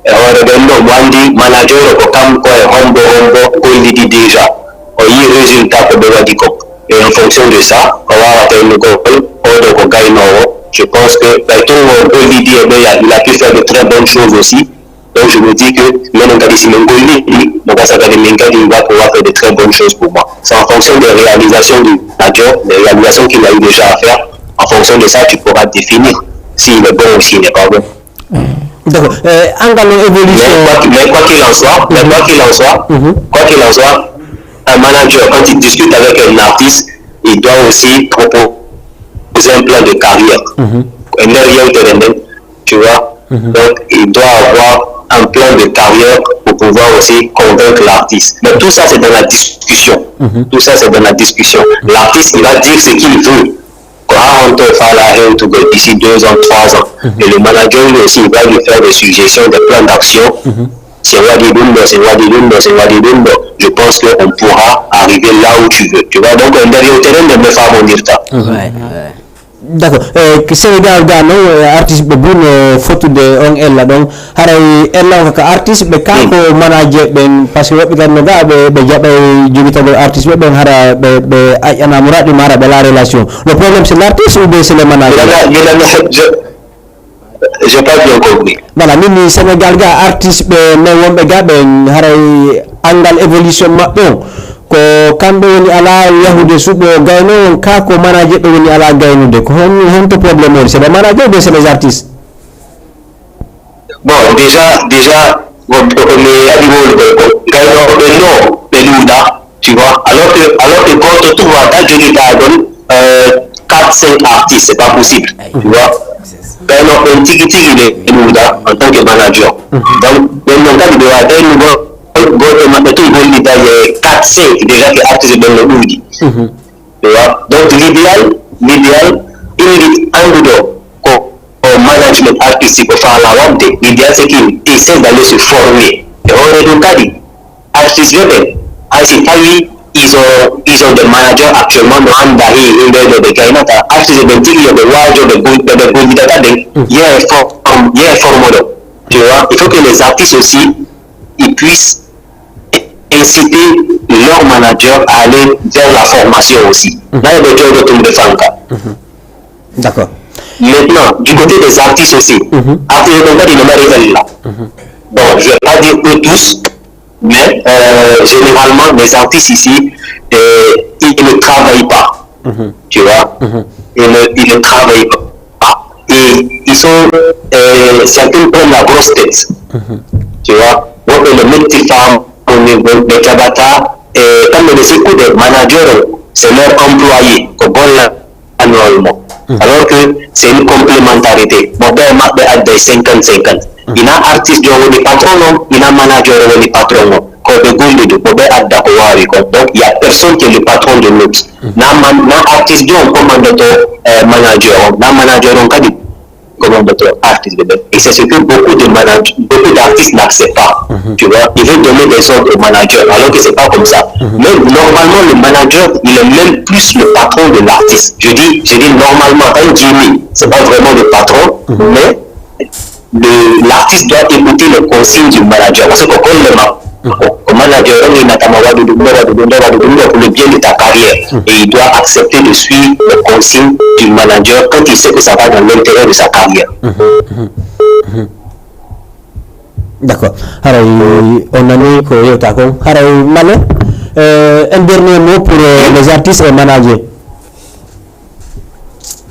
Wandi manager ko kam ko hombo ko lidi déjà. O yi résultat ko be wadi ko. Et en fonction de ça, on va atteindre le goal, ko gaino. Je pense que tout lidi il a pu faire de très bonnes choses aussi. Donc je me dis que même quand il va pouvoir faire de très bonnes choses pour moi. C'est en fonction des réalisations du manager, des réalisations qu'il a eu déjà à faire. En fonction de ça, tu pourras définir s'il est bon ou s'il n'est pas bon. D'accord. Évolution. Mais quoi qu'il en soit, un manager, quand il discute avec un artiste, il doit aussi proposer un plan de carrière. Tu vois? Donc, il doit avoir un plan de carrière pour pouvoir aussi convaincre l'artiste. Mais tout ça, c'est dans la discussion. Tout ça, c'est dans la discussion. L'artiste, il va dire ce qu'il veut. On peut faire la d'ici 2 ans, 3 ans. Et le manager, lui aussi, il va lui faire des suggestions, des plans d'action. C'est Wadidundo. Je pense qu'on pourra arriver là où tu veux. Tu vois, donc, on devient au terrain de me faire mon dire ça. d'accord Sénégal ga no artiste ɓe buno fottude on ella ɗon haray ella ko artiste ɓe kanko manager ɓen par ce que woɓɓe tan no ga ɓe jaɓa jogitago artiste ɓe ɓen hara ɓe aƴƴana muraɗima hara ɓe la relation le problème c'est l'artiste ou bien c'est le manager j'ai pas bien compris. Voilà, nini Sénégal ga artiste ɓe men wonɓe ga ɓen haray angal évolution maɓɓe on ko kamɓe woni ala yahude suɓo gayno ka ko manager ɓe woni ala gaynude ko honto probléme woni c'est les managers ou bien c'est les artistes? Bon déjà gaynoɓe no ɓe luuɗa tu vois alors que goto tout wata joguita ɗon 4-5 artistes c'est pas possible tu vois gaynoɓe tigi ɓe luuɗa en tant que manager donc ɓen noon kadi ɓe wata goto maɓɓe to gollida e 4-5 déjà que artiste ɓen no ɗuuɗi tu vois donc l'idéal indi anduɗo ko management artistique ko faala wadde l'idéal c'est qu'il essaie d'aller se former e hoore ɗum kadi artiste ɓe hay si tawi ils ont des managers actuellement no anda himɓe ɗo ɓe gaynata artiste ɓen tigi yoɓe waajo ɓe gollidata ɓen yehe formoɗo tu vois il faut que les artistes aussi ils puissent inciter leur manager à aller vers la formation aussi. D'accord. Maintenant, du côté des artistes aussi, bon, je ne vais pas dire que tous, mais généralement, les artistes ici, ils ne travaillent pas. Tu vois, ils ne travaillent pas. Et ils sont, certains prennent la grosse tête. Tu vois, donc le métier femme, de Kabata, et comme les écoutes des managers, c'est leur employé, annuellement. Alors que c'est une complémentarité. Bon, ben, à des 50-50. Il y a artistes qui ont des patrons, il y a managers qui ont des patrons. Donc, il n'y a personne qui est le patron de l'autre. N'a artiste qui ont commandateur manager, n'a manager on dit commandateur artiste. Et c'est ce que beaucoup d'artistes n'acceptent pas. Tu vois, ils veulent donner des ordres au manager, alors que c'est pas comme ça. Mais normalement, le manager, il est même plus le patron de l'artiste. Je dis normalement, un Jimmy, c'est pas vraiment le patron, mais l'artiste doit écouter les consignes du manager. Parce que le manager, il n'a pour le bien de ta carrière. Et il doit accepter de suivre les consignes du manager quand il sait que ça va dans l'intérêt de sa carrière. D'accord. Alors, on a mis que alors, Malé, un dernier mot pour les artistes et managers.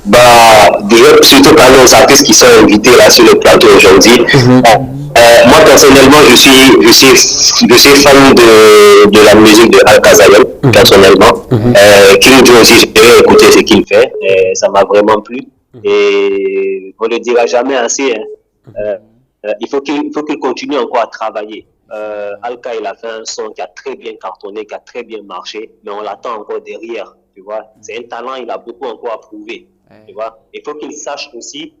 Bah, surtout parler aux artistes qui sont invités là sur le plateau aujourd'hui. Moi personnellement, je suis fan de la musique de Al Kazayan, personnellement. King Joe aussi, j'ai écouté ce qu'il fait, et ça m'a vraiment plu. Et on ne le dira jamais assez. Il faut qu'il continue encore à travailler. Alka, il a fait un son qui a très bien cartonné, qui a très bien marché, mais on l'attend encore derrière. Tu vois, c'est un talent, il a beaucoup encore à prouver. Tu vois, il faut qu'il sache aussi,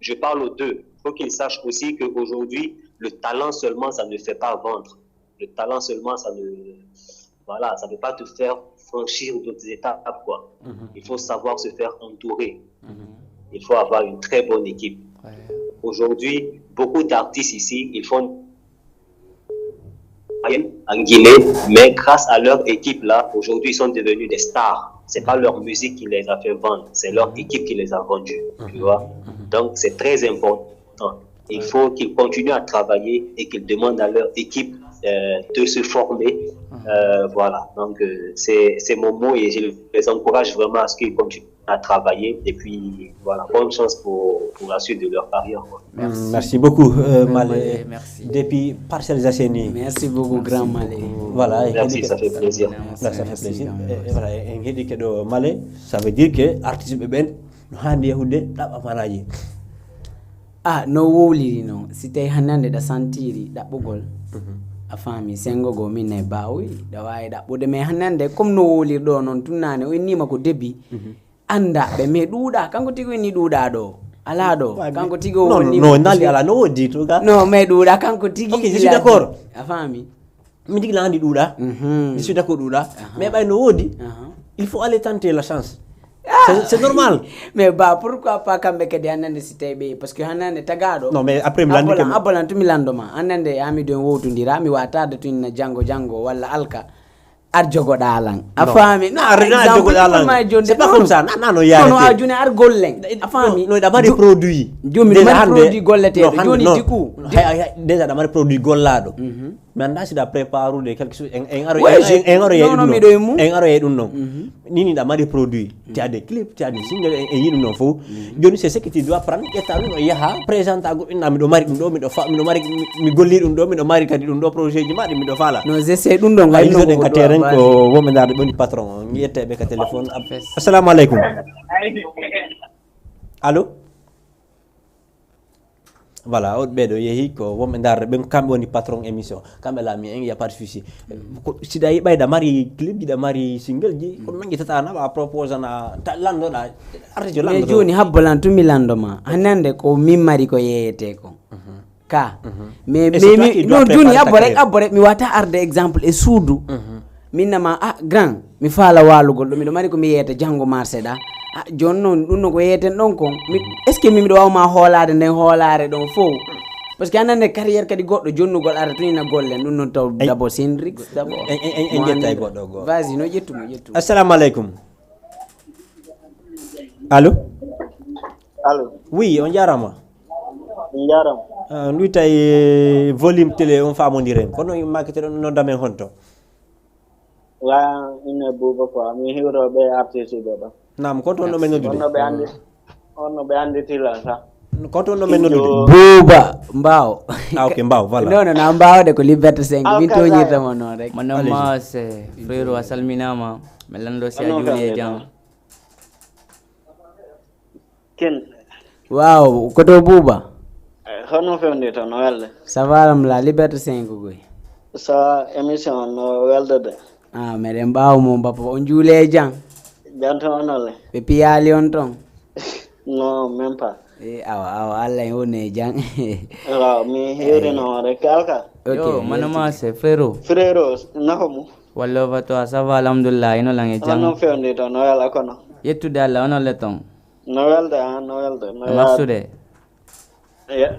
je parle aux deux, il faut qu'il sache aussi qu'aujourd'hui, le talent seulement, ça ne fait pas vendre. Le talent seulement, ça ne peut pas te faire franchir d'autres étapes, quoi. Il faut savoir se faire entourer. Il faut avoir une très bonne équipe. Aujourd'hui, beaucoup d'artistes ici, ils font en Guinée, mais grâce à leur équipe là, aujourd'hui ils sont devenus des stars. C'est pas leur musique qui les a fait vendre, c'est leur équipe qui les a vendus. Tu vois? Donc c'est très important. Il faut qu'ils continuent à travailler et qu'ils demandent à leur équipe de se former. Voilà. Donc c'est mon mot et je les encourage vraiment à ce qu'ils continuent à travailler. Et puis voilà, bonne chance pour la suite de leur carrière. Merci beaucoup, Malé. Merci. Depuis Parcelles Assainies. Merci beaucoup, grand Malé. Voilà. Merci, ça fait plaisir. Ça fait plaisir. Et voilà, Malé, ça veut dire que l'artiste Ben, ah, no woli no. Si tay hanande da santiri da bugol. A fami sengo go minne bawi da way da bude me hanande comme no woli do non tunane o nima ko debi anda be me duda kanko tigo ni duda do ala do kanko tigo woni no nali ala no wodi to ga no me duda kanko tigi. Ok, je suis d'accord. A fami mi tigi la andi duda je suis d'accord duda mais bay no wodi il faut aller tenter la chance. c'est normal. Mais bah pourquoi pas kambe kadi hanande si tawi parce que hanande tagaɗo non mais après mi landi ke abolan tumi landoma hanande ami don wowtodira mi watade to na jango walla alka ar jogoɗa alan a faami non c'est pas comme ça nano yaade no a joni ar gollen a faami no ɗamari produit joni ɗamari produit golleteɗo joni diku déjà ɗamari produit gollaɗo mi anda siɗa préparude quelque chose en aro ye ɗum noon nini ɗamari produit tu as des clips tu as des single en yi ɗum noon fof joni c'est ce que tu dois prendre ƴetta ɗum o yaha présente a goɗɗinɗa miɗo mari ɗum ɗo miɗo mari mi golli ɗum ɗo miɗo mari kadi ɗum ɗo projet ji maɗi miɗo faala non j'essaie ɗum ɗo gaynoɗen ka terrain ko wonɓe darde ɓoni patron o yetteɓe ka téléphone assalamu aleykum allo voilà oɗo ɓeɗo yeehi ko wonɓe darde ɓen kamɓe woni patron émission kamɓe laami en y a pas de souci siɗa yiɓayda mari clip jiɗa mari single ji kono manguitata naɓa propose ana landoɗa artijo mais joni habbolan tumi landoma hanande ko min mari ko yeyete ko ka mais non joni abbo rek mi wata arde exemple e suudu minnama grand mi faala walugol ɗo miɗo mari ko mi yeyata janggo marché ɗa joni noon ɗum no ko yeyeten ɗon kon est ce que mimiɗo wawma hoolade nden hoolare ɗon fof par ce que annande carriére kadi goɗɗo jonnugol ara tunina gollen ɗum noon taw d'abord sen rix d'abord en jetta e goɗɗo goo vas y no ƴettumo assalamu aleykum allo oui on jarama ndu tawi volume télé on famodiren kono makketeɗon noddamen honto la ine buuba quoi mi hiwroɓe artiste ɓe ɗo nam ko toon no men noddude on no ɓe anditila sa ko toon no men noddude buuba mbaw ok mbaw voilà non na mbawde ko liberté 5 min toñirtamo noon rek manama c'est frère a salminama mi lando si a juuli e jam ken waaw koto buuba hono fewndi to no welde ça va la liberté 5 goy sa émission no welde de meɗen mbawa mo bappa on juule e jam janto onole ɓe piyali on ton non même pas awa allah en woni e jang waaw mi heerino rek alka yo manama c'est frère nahomu walla va to ça va alhamdulillah ino lang e jam hono fewndi to no wela kono yettude allah ono le ton no welde no maksude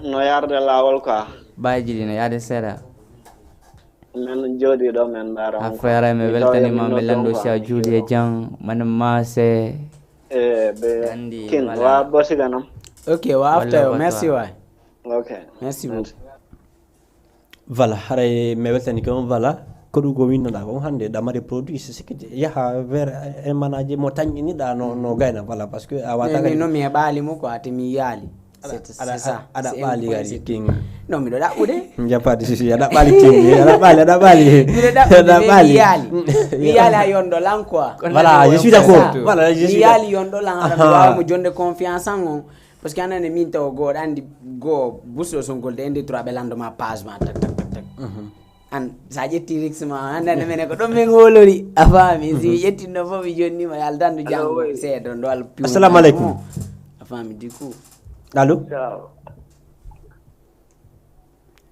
no yarde lawol quoi baji ɗi no yaade seeɗa men jooɗi ɗo men ndara a frère mi weltanima mi lando si a juuli e jam manama c'est ɓe kin wa bosiga nam ok wa afta yo merci way ok merci beaucoup voilà haray mi weltani ko on voilà ko ɗum ko winnoɗa on hannde ɗamari produit c'est ce que yaha vers un manager mo tañƴiniɗa no gayna voilà par ce que a wata non mi heɓalimo ko ate mi yaali aɗa ɓaali gari king non miɗo ɗaɓɓude jappade sisi aɗa ɓaali king aɗa ɓaali miɗo ɗaɓɓude mi yaali ha yondo lan quoi voilà je suis d'accord voilà mi yaali yondo lan haɗa mi wawamo jonde confiance an on par ce que anane min taw goɗo andi goo busɗo songolde ende 3 ɓe landoma page ma tak an sa ƴetti rix ma andane mene ko ɗon min holori a faami si mi ƴettinno fof mi jonnima yaldandu janggo seeɗa ndo al piw assalamu aleykum a faami du coup allo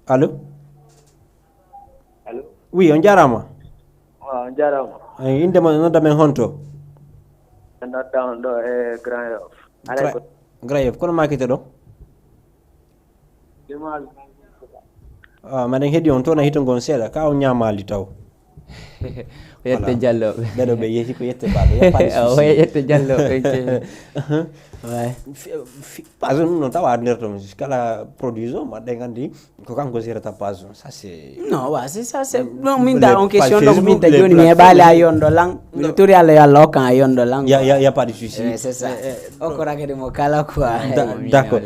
allo oui on jarama waaw jarama indema noddamen honto noddan ɗo e Grand Yoff Grand Yoff kono makete ɗo maɗen heeɗi on toon a hito gon seeɗa ka on ñamali taw o yette dialloɓe ɓeɗo ɓe yeehi ko yette baɗo o yette dialloɓe page on noon tawa nder toon kala produit o maɗɗen andi ko kanko gérata page on ça c'est non wa c'est ça c'est non min da on question donc min ta joni mi heɓali a yondo lan miɗo tori allah yo allah hokkan a yondo lan y a pas de souci c'est ça oko rakade mo kala quoi d'accord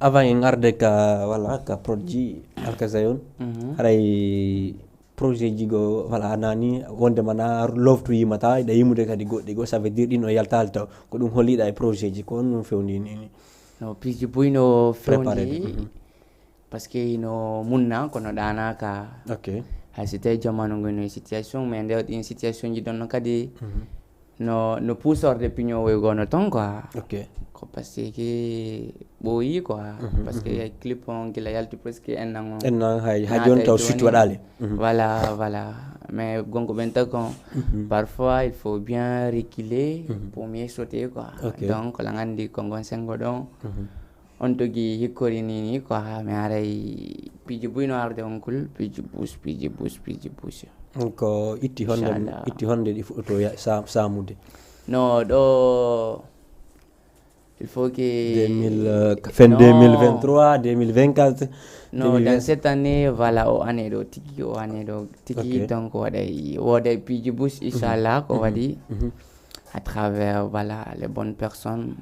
avant en arde ka voilà ka produit alkazayon haray projet jigo voilà nani wonde mana loftu yimata da yimude kadi goddi go ça veut dire ɗino yaltalta ko ɗum holliɗa e projet ji ko ɗum fewndi ni no piiji buyno fewndi par ce que ino munna kono ɗanaka ok hay so tawi jamanu gono situation mais nde ɗin situation ji ɗon no kadi no pousseur de pignon we gono ton quoi. Ok. Ko parce que boyi quoi. Parce que y clip on qui la yalti presque un an. En hay jon taw suite wadale. Voilà. Mais gongo benta kon parfois il faut bien reculer pour mieux sauter quoi. Donc la ngandi kongon sengodon. On togi hikori nini quoi mais aray piji buino arde onkul piji bus. Ko itti honde di foto ya samude. No do il faut que fin 2023 2024 non dans cette année voilà o année do tiki donc waday piji bus inshallah ko wadi à travers voilà les bonnes personnes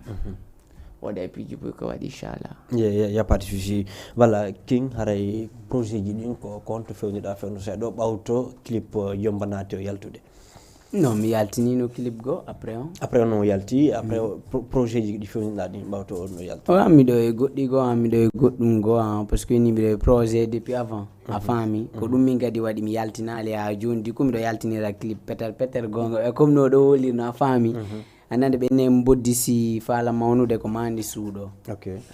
waday piji bus ko wadi inshallah ya pas de souci voilà king haray projet ji din ko compte fewni da fewno se do bawto clip yombanate o yaltude. Non, mi yaltini no clip go après on yalti après projet ji di fewni da din bawto no yalti. Mi do e goddi go mi do e goddum go parce que ni mi do projet depuis avant a fami ko dum min gadi wadi mi yaltina ale a jondi ko mi do yaltinira clip peter gongo e comme no do woli no a fami anande be nem boddisi fala mawnude ko mandi suudo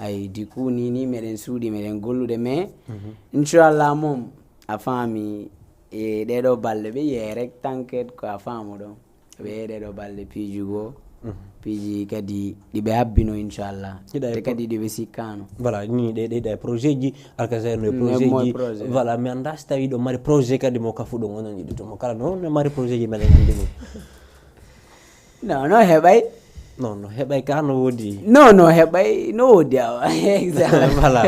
ay di ku ni meden suudi meden gollude mais inshallah mom a fami e dedo balle be yerek tanket ko a famu do be dedo balle pijugo piji kadi di be habbino inshallah de kadi di be sikano voilà ni de projet ji alkazair no projet ji voilà mi anda stawi do mari projet kadi mo kafudo ngono ni to mo kala non mari projet ji melen andi no heɓay non heɓay ka no wodi no heɓay no wodi awa exactement voilà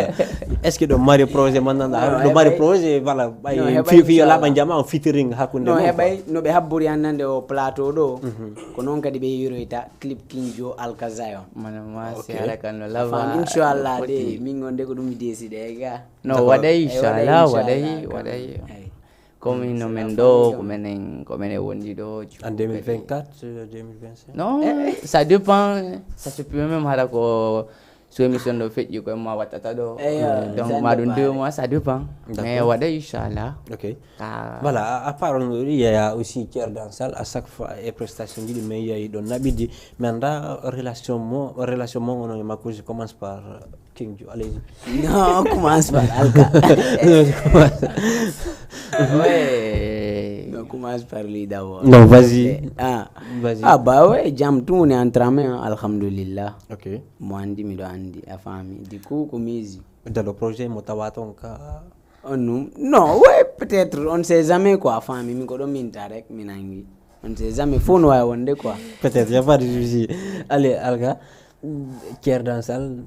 est ce que ɗo mari projet mandanda ɗo mari projet voilà fi laɓa jama on featuring hakkunde no heɓay no ɓe habbori annande o plateau ɗo ko noon kadi ɓe yiroyta clip kinjo alkazayon manama si ara kan no lava inchallah de min gonde ko ɗum mi décide ga no waɗay inchallah waɗay comme no men do ko menen wondi do en 2024 2025 non ça dépend ça se peut même hara ko so émission do feƴƴi ko ma wattata do donc ma ɗum 2 mois ça dépend mais waɗa inchallah voilà à part on il y a aussi Thier Dansal à chaque fois et prestation ji mais il y a don nabidi mais anda relation mo on makko je commence par King Jo, allez-y. Non, commence par Alka. Ouais. Non, commence par lui d'abord. Non, vas-y. Vas-y. Bah ouais, jam tout on est entraîné, alhamdulillah. Ok. Moi andi mi do andi a famille. Du coup, comme easy. Dans le projet motawaton ka non, ouais, peut-être on sait jamais quoi famille mi ko do min tarek minangi. On sait jamais faut no wonde quoi. Peut-être y a pas de souci. Allez, Alka, Thier Dansal.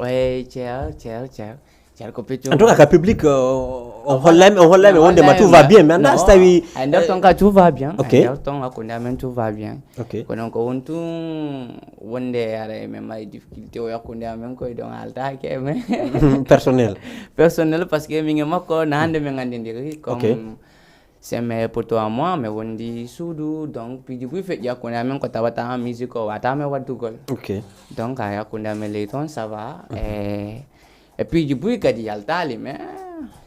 Ouais, ciao. En tout cas, le public, on relève, on débat, tout va bien. Maintenant, c'est oui. Tout va bien. Ok. Tout va bien. Ok. Donc, on tout, one day, même les difficultés, on a connu même quoi, donc alta, mais personnel parce que mingi mako na hande mengandindiri comme c'est mes potos à moi mais on dit soudou donc puis du coup fait ya connait même quand t'as musique ou t'as même wadugol. Ok. Donc ya connait même les tons ça va et puis du coup quand il y a le tali mais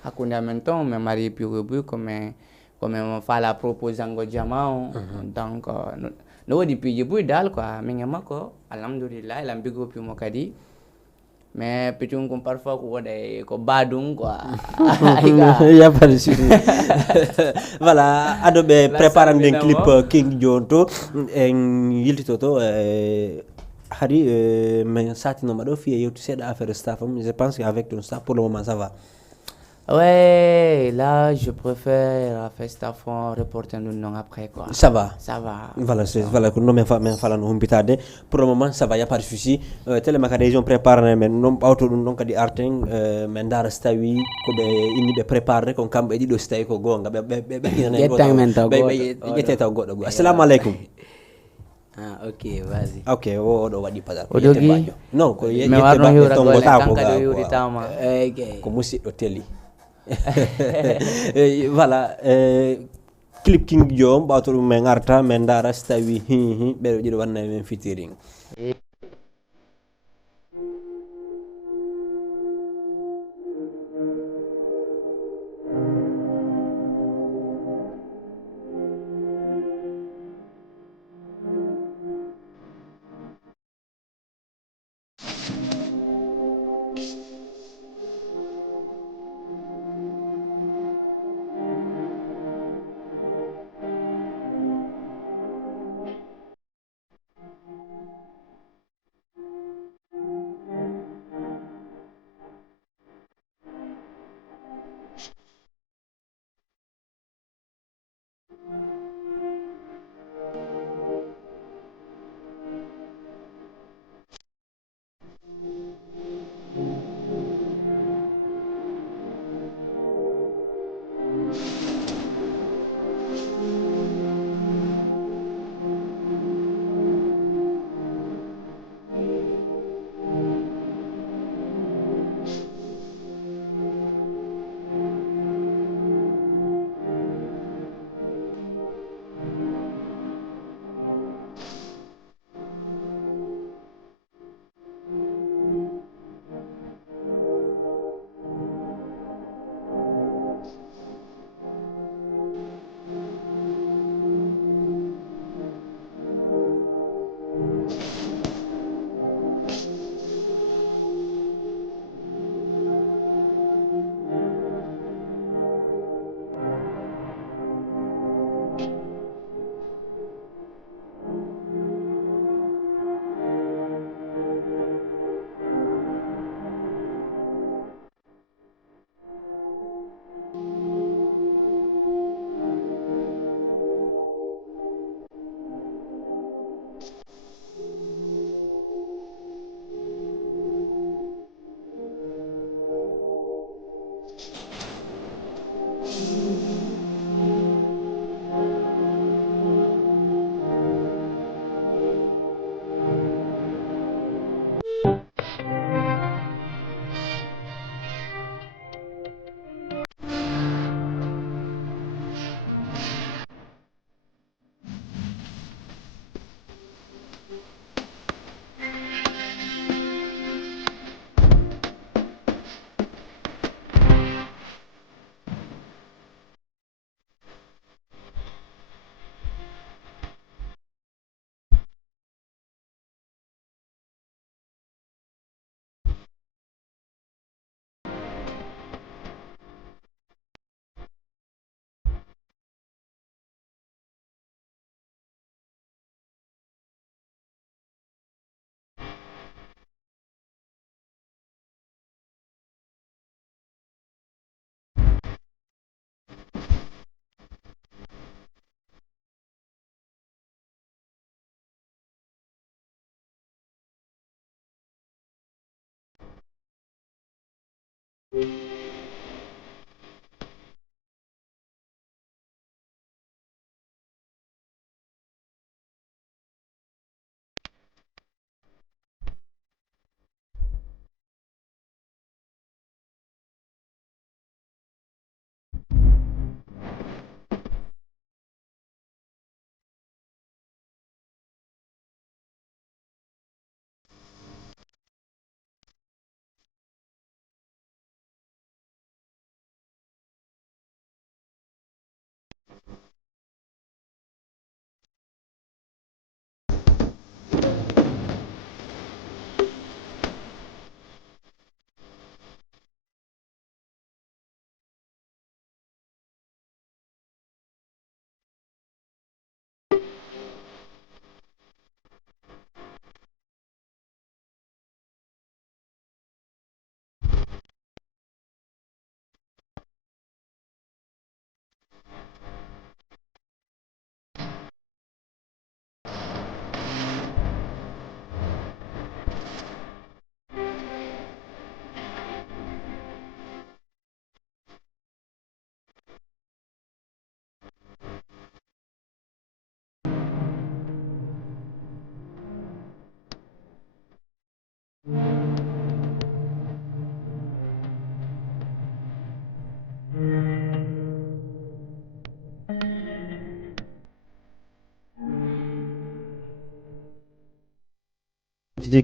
à connait même temps mais mari puis rebu comme on fait la proposition au diamant donc no di puis du coup dal quoi mingi mako alhamdulillah il a bigo puis mo kadi mais pitchung kum parfois ko wada ko badung quoi il y a pas de souci. Voilà adobe préparant den clip King Jonto en yiltitoto hari mais sati no mado fi yow tu sais affaire staff je pense qu'avec ton staff pour le moment ça va. Ouais, là je préfère faire staff reporter nous non après quoi. Ça va. Voilà, c'est voilà que nous même fala no humpitade pour le moment ça va y a pas de souci. Tellement que région prépare mais non auto dum donc di arten mais ndara stawi ko be indi be préparer kon kambe di do stay ko gonga be yeteta goddo go. Assalamu alaikum. Ok, vas-y. Ok, do wadi pada. Non, ko yete ba tongo ta ko ga. Ko musiddo teli. Voilà, clip King Jom ɓawto ɗum men arta men dara so tawi ɓeɗo ƴiɗo wanna men featuring.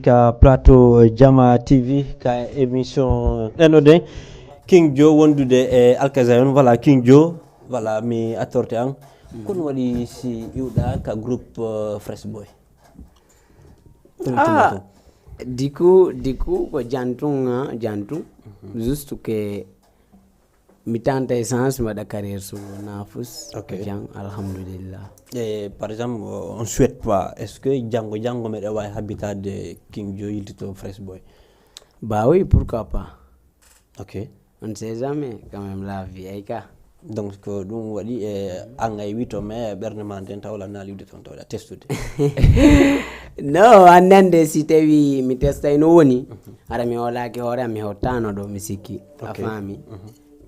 ka plateau Jama TV ka émission ɗennoɗen King Joe wondude e Alkazayon voilà King Joe voilà mi attorte an kono waɗi si iwɗa ka groupe Fresh Boy diku ko jantung juste que mi tenta essence mbaɗa carrière sur nafus jang alhamdulillah. Et par exemple on souhaite pas est-ce que jango meɗe wawi habitade King Joe yiltito Fresh Boy? Bah oui, pourquoi pas. Ok, On ne sait jamais quand même la vie ay ka. donc ko ɗum waɗi e an ay wito me ɓerde ma nden tawla naaliwde toon tawɗa testude. No annande si tawi mi testay no woni ara mi holaki hoore am mi hottano ɗo mi sikki a faami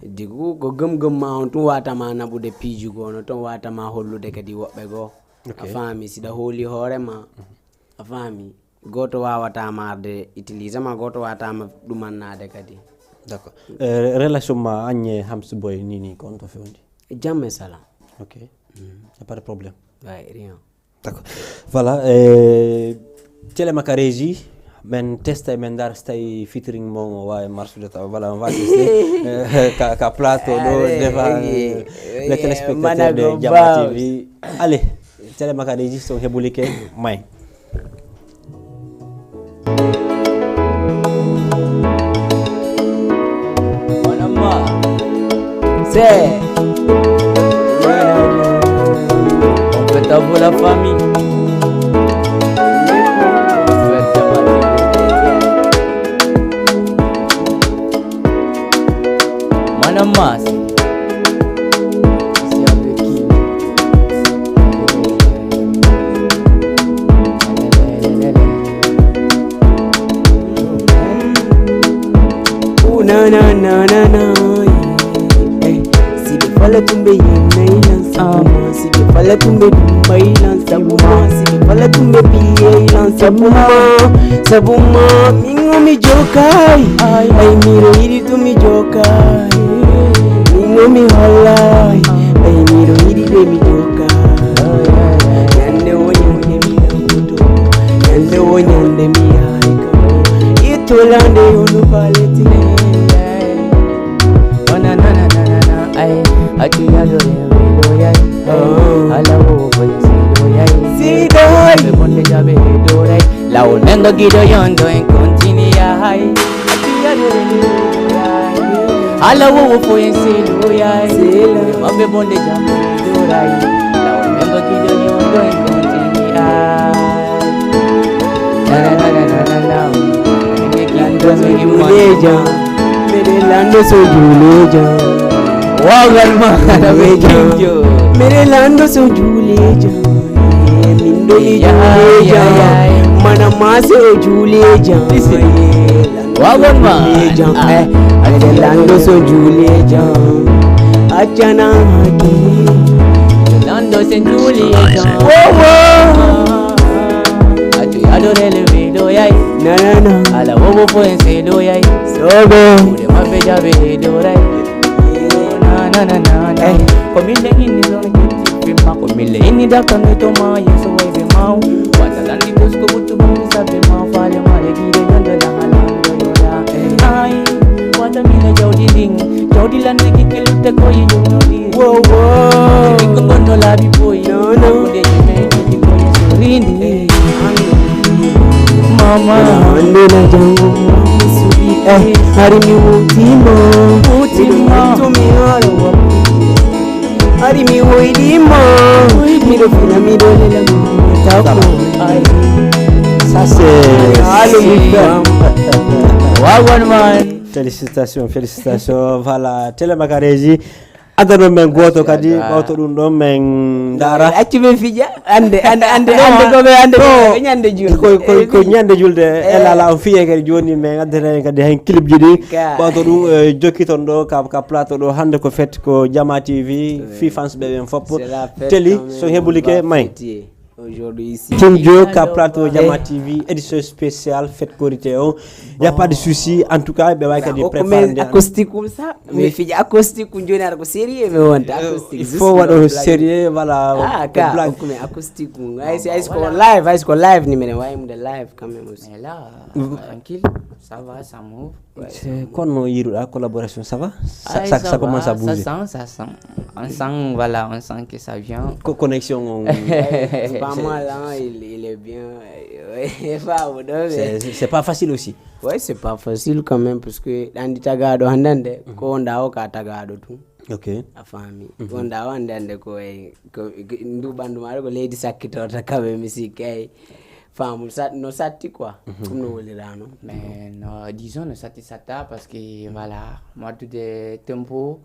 digu ko gëm ma on tun watama naɓude piijugo no ton watama hollude kadi woɓɓe goo a faami siɗa hooli hoorema a faami goto wawatama arde utilise ma goto wawatama ɗumannade kadi. D'accord. Relation ma agne Hams Boy nini kon to fewondi? Jamme salam. Ok. Y a pas de problème. Ouais, rien. D'accord. Voilà. Télémaka régie men testa men dar stay featuring mo wa marsude ta voilà on va tester ka plateau do devant les téléspectateurs de Jama TV. Allez, Télémaka régie son hebulike may. C'est on fait pour la famille. Manamas. C'est avec qui? Oh na na na na na. Fala tumbe yena ilan sabuma si fala tumbe dumba ilan sabuma si fala tumbe piye ilan sabuma mingo mi jokai ay miro iri tu mi jokai mingo mi halai ay miro iri de mi jokai yande wonyande mi nakuto yande wonyande mi aika itolande yonu paleti Ati adore loyal, ala wo loyal. Sidai, me ponte ya be dorai. La onendo gido yondo en continia hai. Ati adore loyal, ala wo loyal. Ma be ponte ya be dorai. La onendo gido yondo en continia. Na. Lando so juleja, mere lando so juleja. Mere lando so juleja, mindo juleja, mana mase juleja. Wagon man. Lando so Julie John. Achana hati. Lando Saint Julie John. Atu adore le video yai. Na. Ala wobo po en se do yai. Sobe. Ude mabeja be do rai. Na. Komile ini zone kiti ma komile ini da kaneto ma yeso wai be mau. Wata landi bosko butu bungi sabe ma fale ma le gide ganda da halando yoda. Ai wata mile jodi ding. Jodi lande kikelute ko yi yono di. Wow. Ngondo la bi boy. No. Kude jime ki ko yeso rindi. Mama Ande na jangu suri hari mi utimo tumihoro hari mi uidimo miro fina miro lela tako Ça c'est Wagon man. Félicitations voilà Télémacaréji adano men goto kadi goto dum do men dara acci be fija ande ko be ande nyande julde ko nyande julde elala on fiye kadi joni men adere kadi hen clip jidi goto dum jokki ton do ka plateau do hande ko fet ko Jama TV fans be ben fop teli so hebulike may aujourd'hui ici King Joe ka plateau Jama TV édition spéciale fête Korité on y a pas de souci en tout cas be way kadi préparer acoustique comme ça mais fija acoustique joni ar ko sérieux me wonta acoustique il faut wado sérieux voilà blague comme acoustique est-ce qu'on live ni mene way mu de live quand même aussi Mais là tranquille ça va ça move. C'est quand on y a collaboration ça va ça commence à bouger ça sent on sent voilà on sent que ça vient connexion pas mal hein, il est bien c'est pas facile aussi. Ouais, c'est pas facile quand même parce que andi tagado handande ko ndawo ka tagado tu. OK. Afami. Ko ndawo handande ko ndu bandu mare ko lady sakito ta kabe musique femme no sati quoi. No wolirano. Mais non, disons no sati sata parce que voilà, moi tout de tempo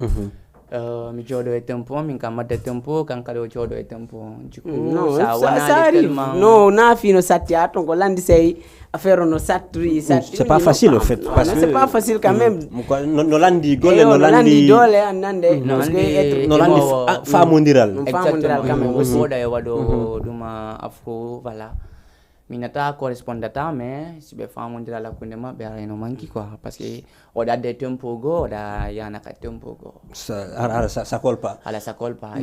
mi jodo e tempo min kam de tempo kan kado jodo e tempo du coup ça arrive non na fino sati aton ko landi sei affaire no satri c'est pas facile en fait parce que c'est pas facile quand même no landi gole no landi dole andande parce que no landi famondiral quand même aussi da e wado duma afro voilà minata correspondata mais si be famondira la kundema be areno manki quoi parce que oda de tempo go oda yana ka tempo go ça colle pas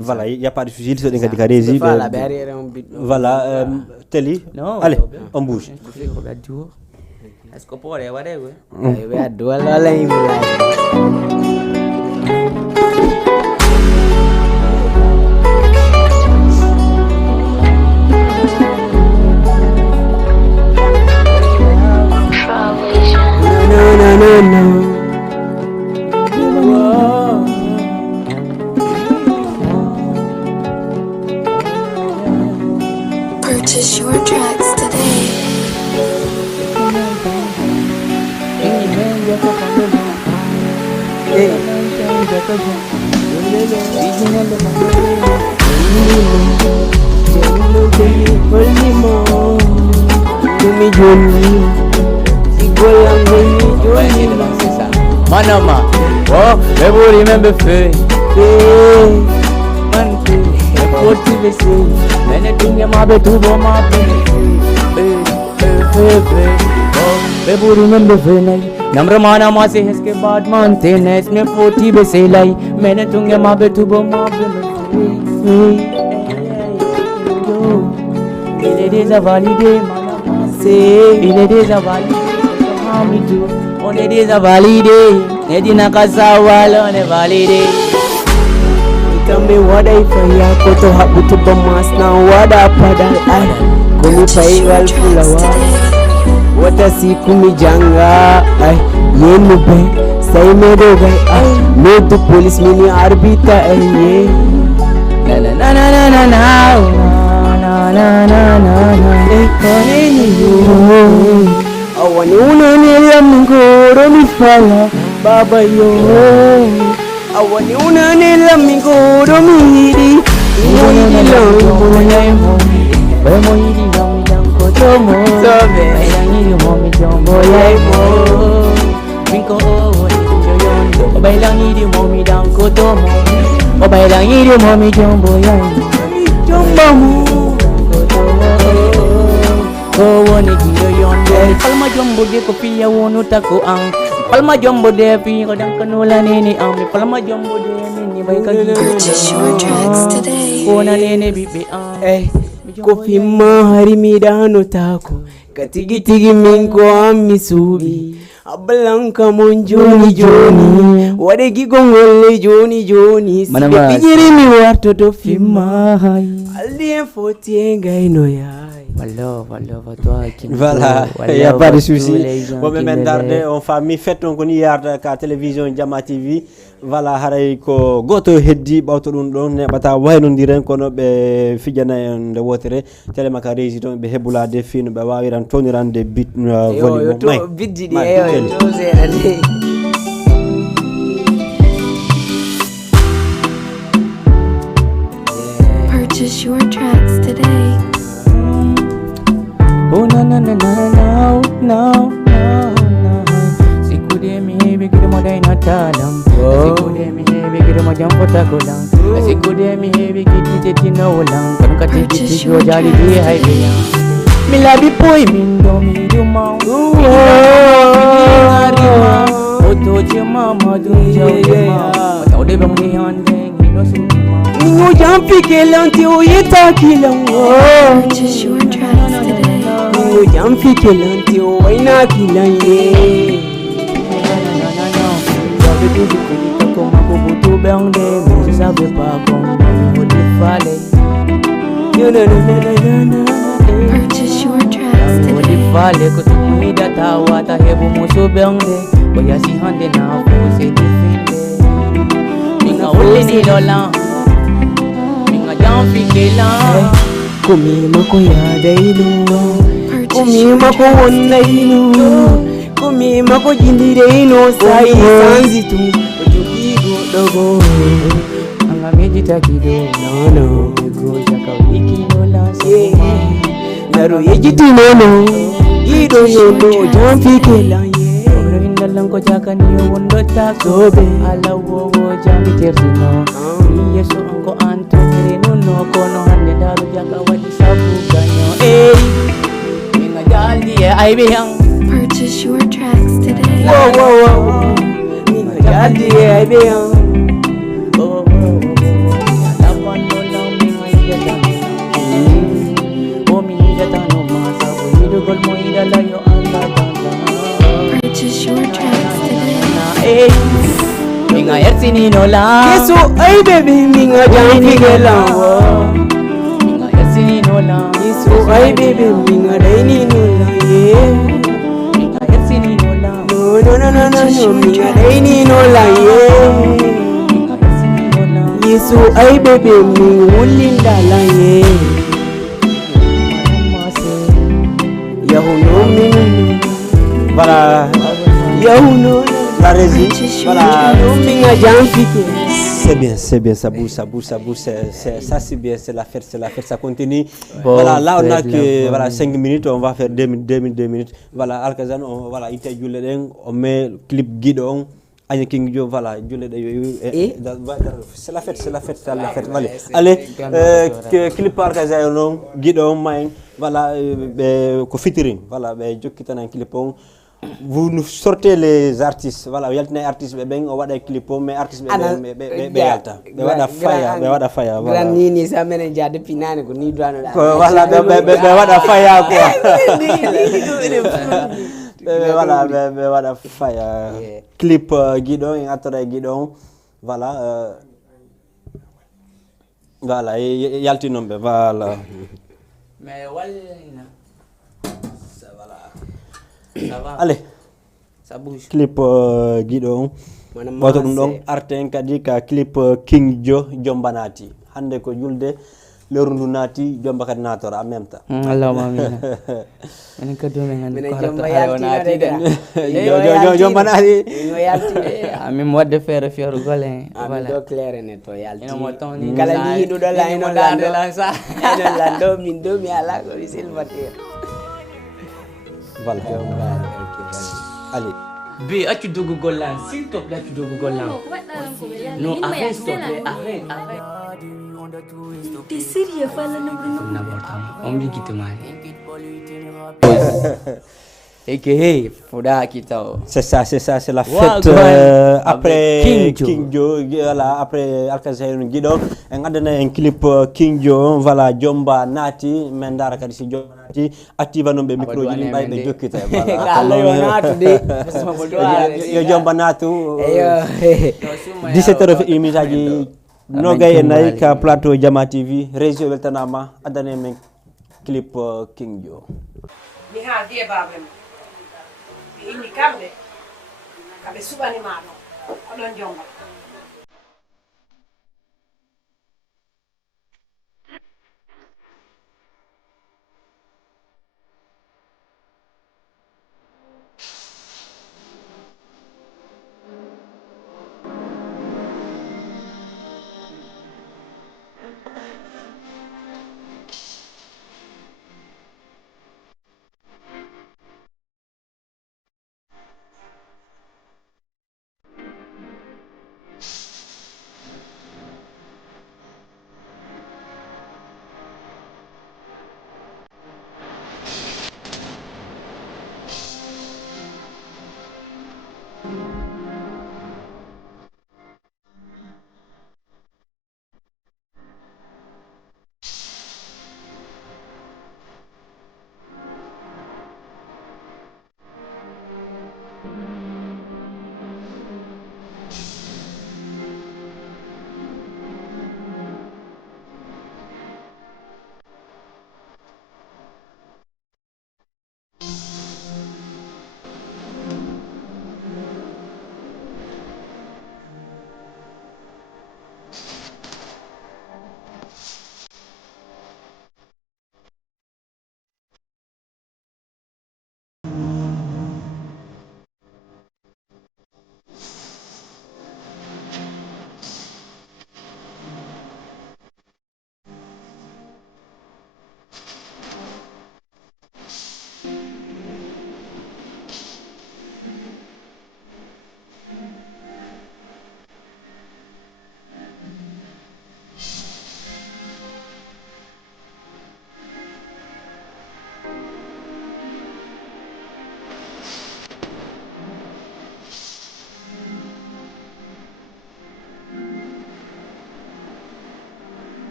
voilà il y a pas de souci so dinga dikarezi voilà teli allez on bouge est-ce que pour wade we adu wala imla No. Purchase your tracks today. Manama, oh, never remember faith. Man, what you say? Anything you might do, my oh, never remember faith. नम्र माना माँ से इसके बाद मानते न इसमें 40 बसे लाई मैंने तुंगे माँ बे तू बो माँ बे इले दे ज़वाली दे माना से इले दे ज़वाली दे हामी तू ओने दे ज़वाली दे ने दिना का सावाल ओने वाली दे Tambe wada ifaya koto habutu bamas na wada pada kuni pai wal fulawa wata siku mijanga ay yenu be say medo gai no to police mini arbita ay ye na na na na na na na na na kone ni yo awani unani lamngoro mi fala baba yo awani unani lamngoro mi hiri ni lo nyai mo be mo hiri lo mi dang ko to mo sobe ai ni mo mi jombo yai mo ko yon. Obay lang idi mo mi dang ko to mo. Obay lang idi mo mi jumbo yon. Jumbo mo. Woni kiyo yon. Palma jumbo de ko piya wonu tako ang. Palma jumbo de pi ko dang kanula nini ang. Palma jumbo de nini bay ka. Purchase your tracks today. Kona nene bibi ang. Kofi mahari midano tako katigitigi minko amisubi abalanka mon joni wade gigongole joni sipigiri mi warto to fimahai aldien fotienga ino yai. Voilà, il n'y a pas de souci. Bon, même darde, on famille fête on koni yarda ka télévision Jama TV. Voilà, haray ko goto heddi bawto dum don ne bata wayno ndiren kono be fijana en de wotere tele maka résident be hebulade fino be wawiran tonirande bit volume may biddi de yo to zera de. Purchase your tracks today. Oh no. Sikude mi bigir mo dai natalam. Sikude mi bigir mo jam potakolang. Sikude mi bigir titi no lang. Kan ka titi jo jali di hai biya. Milabi poi min do mi do ma. Oto chema madun jama. Tau de bang ni handeng no suma. Ningo jampi kelanti o yeta kilang. Purchase your tracks today. Ningo jampi kelanti o waina kilang ye. Purchase your tracks today. Vale kutumida tawata hebu musubende boya si hande na fose defende minga ule ni lola minga jamfi kela Kumi mako ya dainu Kumi mako wonna inu Kumi mako jindire ino sai sanzi tu ojugigo dogo anga medita kido no go jaka wiki lola yeah naro yejiti nono gido yodo jamfi kela ye indalang ko jaka niyo wondo takobe ala wo jambi tersino yeso anko anto mereno no kono hande dalu jaka wadi sabu ganyo minga jali ai bihang. Purchase your tracks today. Wow minga jali ai bihang. Purchase your tracks today. Minga yersini nola. Yeso ay baby minga jamfi kela. Minga yersini nola. Yeso ay baby minga daini nola ye. Minga yersini nola. No minga daini nola ye. Minga yersini nola. Yeso ay baby minga ulinda la ye. Yahuno minga. Voilà, Yahuno la régie. Voilà, minga jamfi kela. c'est bien, ça bouge, ça c'est bien, c'est la fête, ça continue. Voilà, là on a que voilà 5 minutes, on va faire 2 minutes. Voilà, Alkazan, voilà, on met clip guidon. Anya King Jo, voilà, c'est la fête. Allez, clip Alkazan, guidon, main, voilà, ko featuring, voilà, jokita nan clipon. Vous nous sortez les artistes, voilà, il y a des artistes ben on va des clips mais artistes ben yalta be wada fire voilà grand nini sa menen jade pinane ko ni douano la voilà be wada fire quoi voilà be wada fire clip guidon atore guidon voilà voilà yalti nombe voilà mais walina allez ça bouge clip guidon wato dum don arten kadi ka clip King Jo Jombanati hande ko julde lerundu nati jomba kadi natora en même temps Allahumma amin en ka do men ko jomba yalti de Jombanati no yalti amin wadde faire fiero gole voilà do clair net to yalti ino mo ton kala ni do la ino lando lansa ino lando min do mi ala ko silvatir voilà allez B, as-tu de Google là? S'il te plaît, tu de Google là. Non, arrête, s'il te plaît, arrête. T'es sérieux, Fala On me dit mal. Et que hey, faudra quitter. C'est ça, c'est la Wow, fête après King King Joe, voilà, après Alkazayon Guido, on a donné un clip King Joe, voilà, Jomba Nati, Mendara Kadisi Jomba Nati, active non be micro jini bay be jokkite, voilà. Yo Jomba Natu, 17h imisaji nogay nay ka plateau Jama TV, réseau Weltanama, adane men clip King Joe. Mi ha die babem. Inni kamɓe kaɓe suɓanimano oɗon jonga.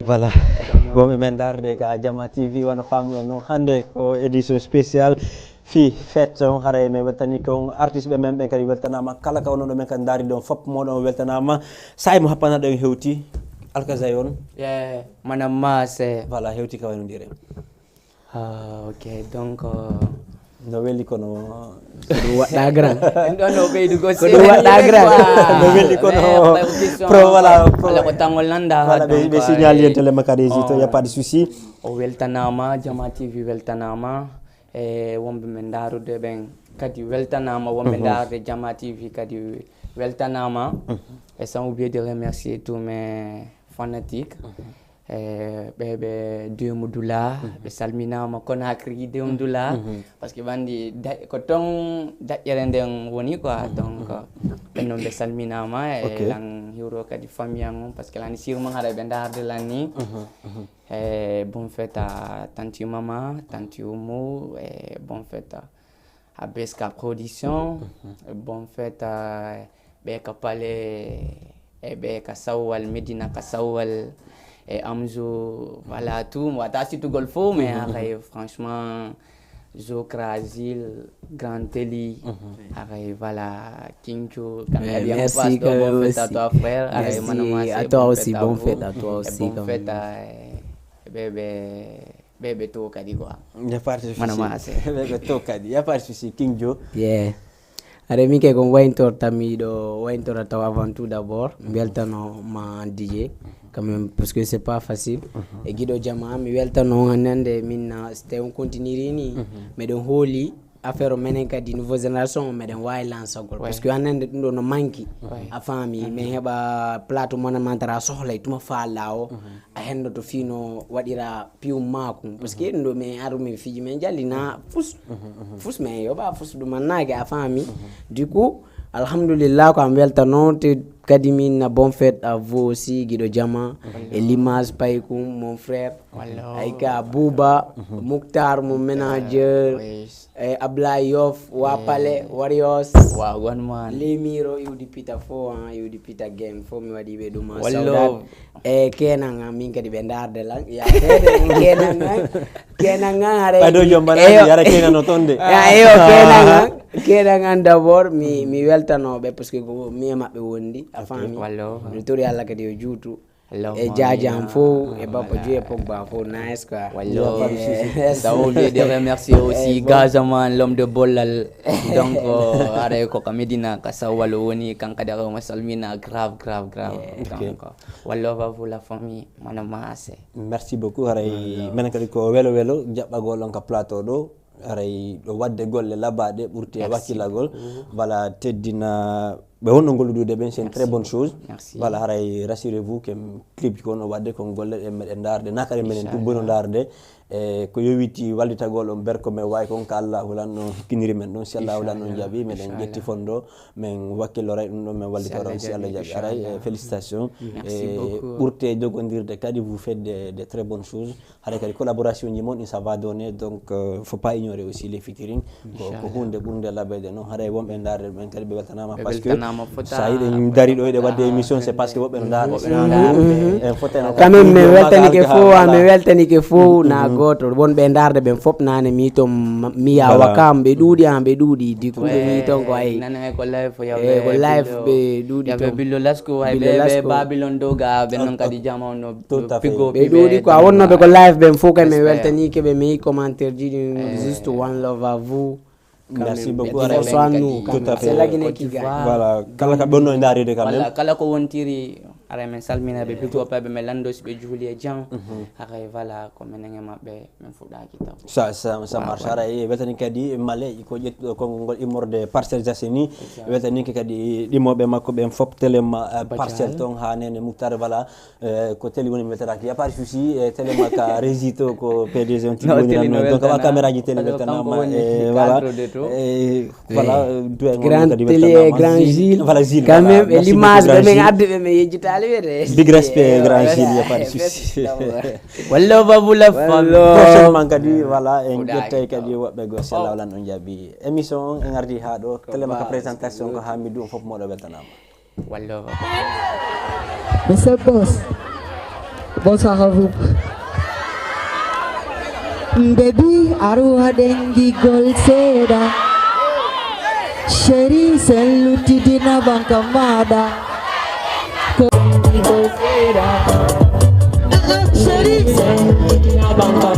Voilà, bon men darde ka Jama TV wana famno no hande ko édition spéciale fi fête on hare me weltani ko artiste be men be kadi weltanama kala ka wono do men kan dari don fop modon weltanama say mo happana do hewti Alkazayon Madame Masse. voilà hewti ka wayno dire Ok, donc no weli kono Waɗɗa grand. no ɓeydugo waɗɗa grand. no weli kono pro voilà ala ko tangol nanda voilà be signal yentele makare to y a pas de souci o weltanama Jama TV weltanama e wonɓe men darude ɓen kadi weltanama wonɓe darude Jama TV kadi weltanama et sans oublier de remercier tous mes fanatiques ɓeɓe Demudula ɓe salminama Conakry Demudula parce que bandi ko ton daƴƴere nden woni quoi donc ɓen noon ɓe salminama e lan hiwro kadi famille an parce que lani sirma haɗa ɓe darde lanni e bon fête à tanti Mama tanti Oumou et bon fête à Beska Production bon fête à ɓe ka pale e ɓe ka sawwal Medina ka sawwal et Amzo, voilà tout, moi t'as su tout golfo, mais franchement, Zokra, Zil, Grand Teli, voilà, Kincho, merci bon fête à toi frère, merci à toi aussi, bon fête à toi aussi, bon fête à bébé to kadi quoi. Il y a pas de souci. Bébé to kadi, il y a pas de souci, Kinjo. Yeah. Are mi ke ko wayntor tamiɗo wayntora taw avant tout d'abord beltano ma DJ quand même parce que c'est pas facile e guiɗo jama mi weltano hannde min c'était on continuerie ni meɗen hooli affaire o menen kadi nouveau génération meɗen wawi lansagol parce que hannde ɗum ɗo no manki a faami min heɓa plateau monomantara a sohlay tuma faalla o a hendoto fino waɗira pium makum parce que ɗum ɗo min aru min fiji min jallina fus min yoɓa fus ɗumannake a faami du coup alhamdulillah ko am weltano te kadi min bon fête à vous aussi guiɗo jama et l'image paykum mon frère ayka Bouba Mouktar mon manager e Ablaye Yoff Wapale Warriors Lemiro iwdi pita fo iwdi pita gang fo mi waɗi ɓe ɗum sawdat e kenan min kadi ɓe darde lan ya fede kenan hare ɓaɗo jombana yara kenan no tonde eyo kenan d'abord mi weltanoɓe parce que mi e maɓɓe wondi a fami mi tori Allah kadi yo juutu e Jajam fo et Baba Dieu Pogba fo nice quoi ça oublie de remercier aussi Gazaman l'homme de Bolal donc are ko ka Medina ka sawal woni kanka de ma salmina grave donc wallo va vous la famille manama assez merci beaucoup haray men kadi ko welo jaɓɓagol on ka plateau ɗo aray ɗo wadde golle labaɗe ɓurti e wakkilagol voilà teddina ɓe wonno golludude ɓen c'est une très bonne chose voilà haray rassurez-vous que clip ko no wadde kon golle ɗe meɗen darde nakare menen tubbono darde e ko yowiti wallitagol on berko men wawi kon ka Allah hulanno hikkiniri men ɗon si Allah hulanno jaaɓi meɗen ƴetti fondo men wakkilloray ɗum ɗon men wallitoron si Allah jaaɓi aray félicitations e ɓurte jogodirde kadi vous faites des très bonnes choses haray kadi collaboration ji moon ça va donner donc faut pas ignorer aussi les featuring ko hunde ɓurde labede noon haray wonɓe darde ɗumen kadi ɓe weltanama par ce que sa yiɗen dari ɗo eɗe wadde émission c'est parce que woɓɓe no darde quand même mi weltanike fo na goto wonɓe darde ɓen fop nane mi to mi yawa kam ɓe ɗuuɗi diko mi ton ko ay ko live ko live ɓe ɗuuɗi to billo lasko ay ɓe Babylon doga ɓe non kadi jama no pigo ɓe ɗuuɗi ko a wonnoɓe ko live ɓen fo kam mi weltanike ɓe mi commentaire ji juste one love à vous. Merci beaucoup à nous. Tout à fait. Voilà. Kala ka bonno ndaride quand même. Kala ko wontiri ara men salmina be bigo pabe men lando be Julie Jean ara voilà ko menenge mabbe men fuɗaki taw ça marche ara e wetani kadi male ko ƴettuɗo konngol immorde Parcelles Assainies wetani kadi ɗimoɓe makko ɓen fop téléma parcelle ton ha nene Mouktar voilà ko télé woni wetanaki ya pas souci téléma ka régie to ko PDG on tigi woni donc wa caméra ji télé wetanama e voilà et voilà grand télé grand Gilles voilà Gilles quand même l'image ɓe adde ɓe me yejjita big respect grand Gilles y a pas de souci wallo babu la fam prochainement kadi voilà en jettay kadi woɓɓe go sella wala on jaabi émission en ardi ha ɗo téléma ka présentation ko Hamidou on fop moɗo weltanama wallo Monsieur le boss bonsoir à vous baby aruha dengi gol seda sheri selluti dina banka mada Sheri selluti dina banka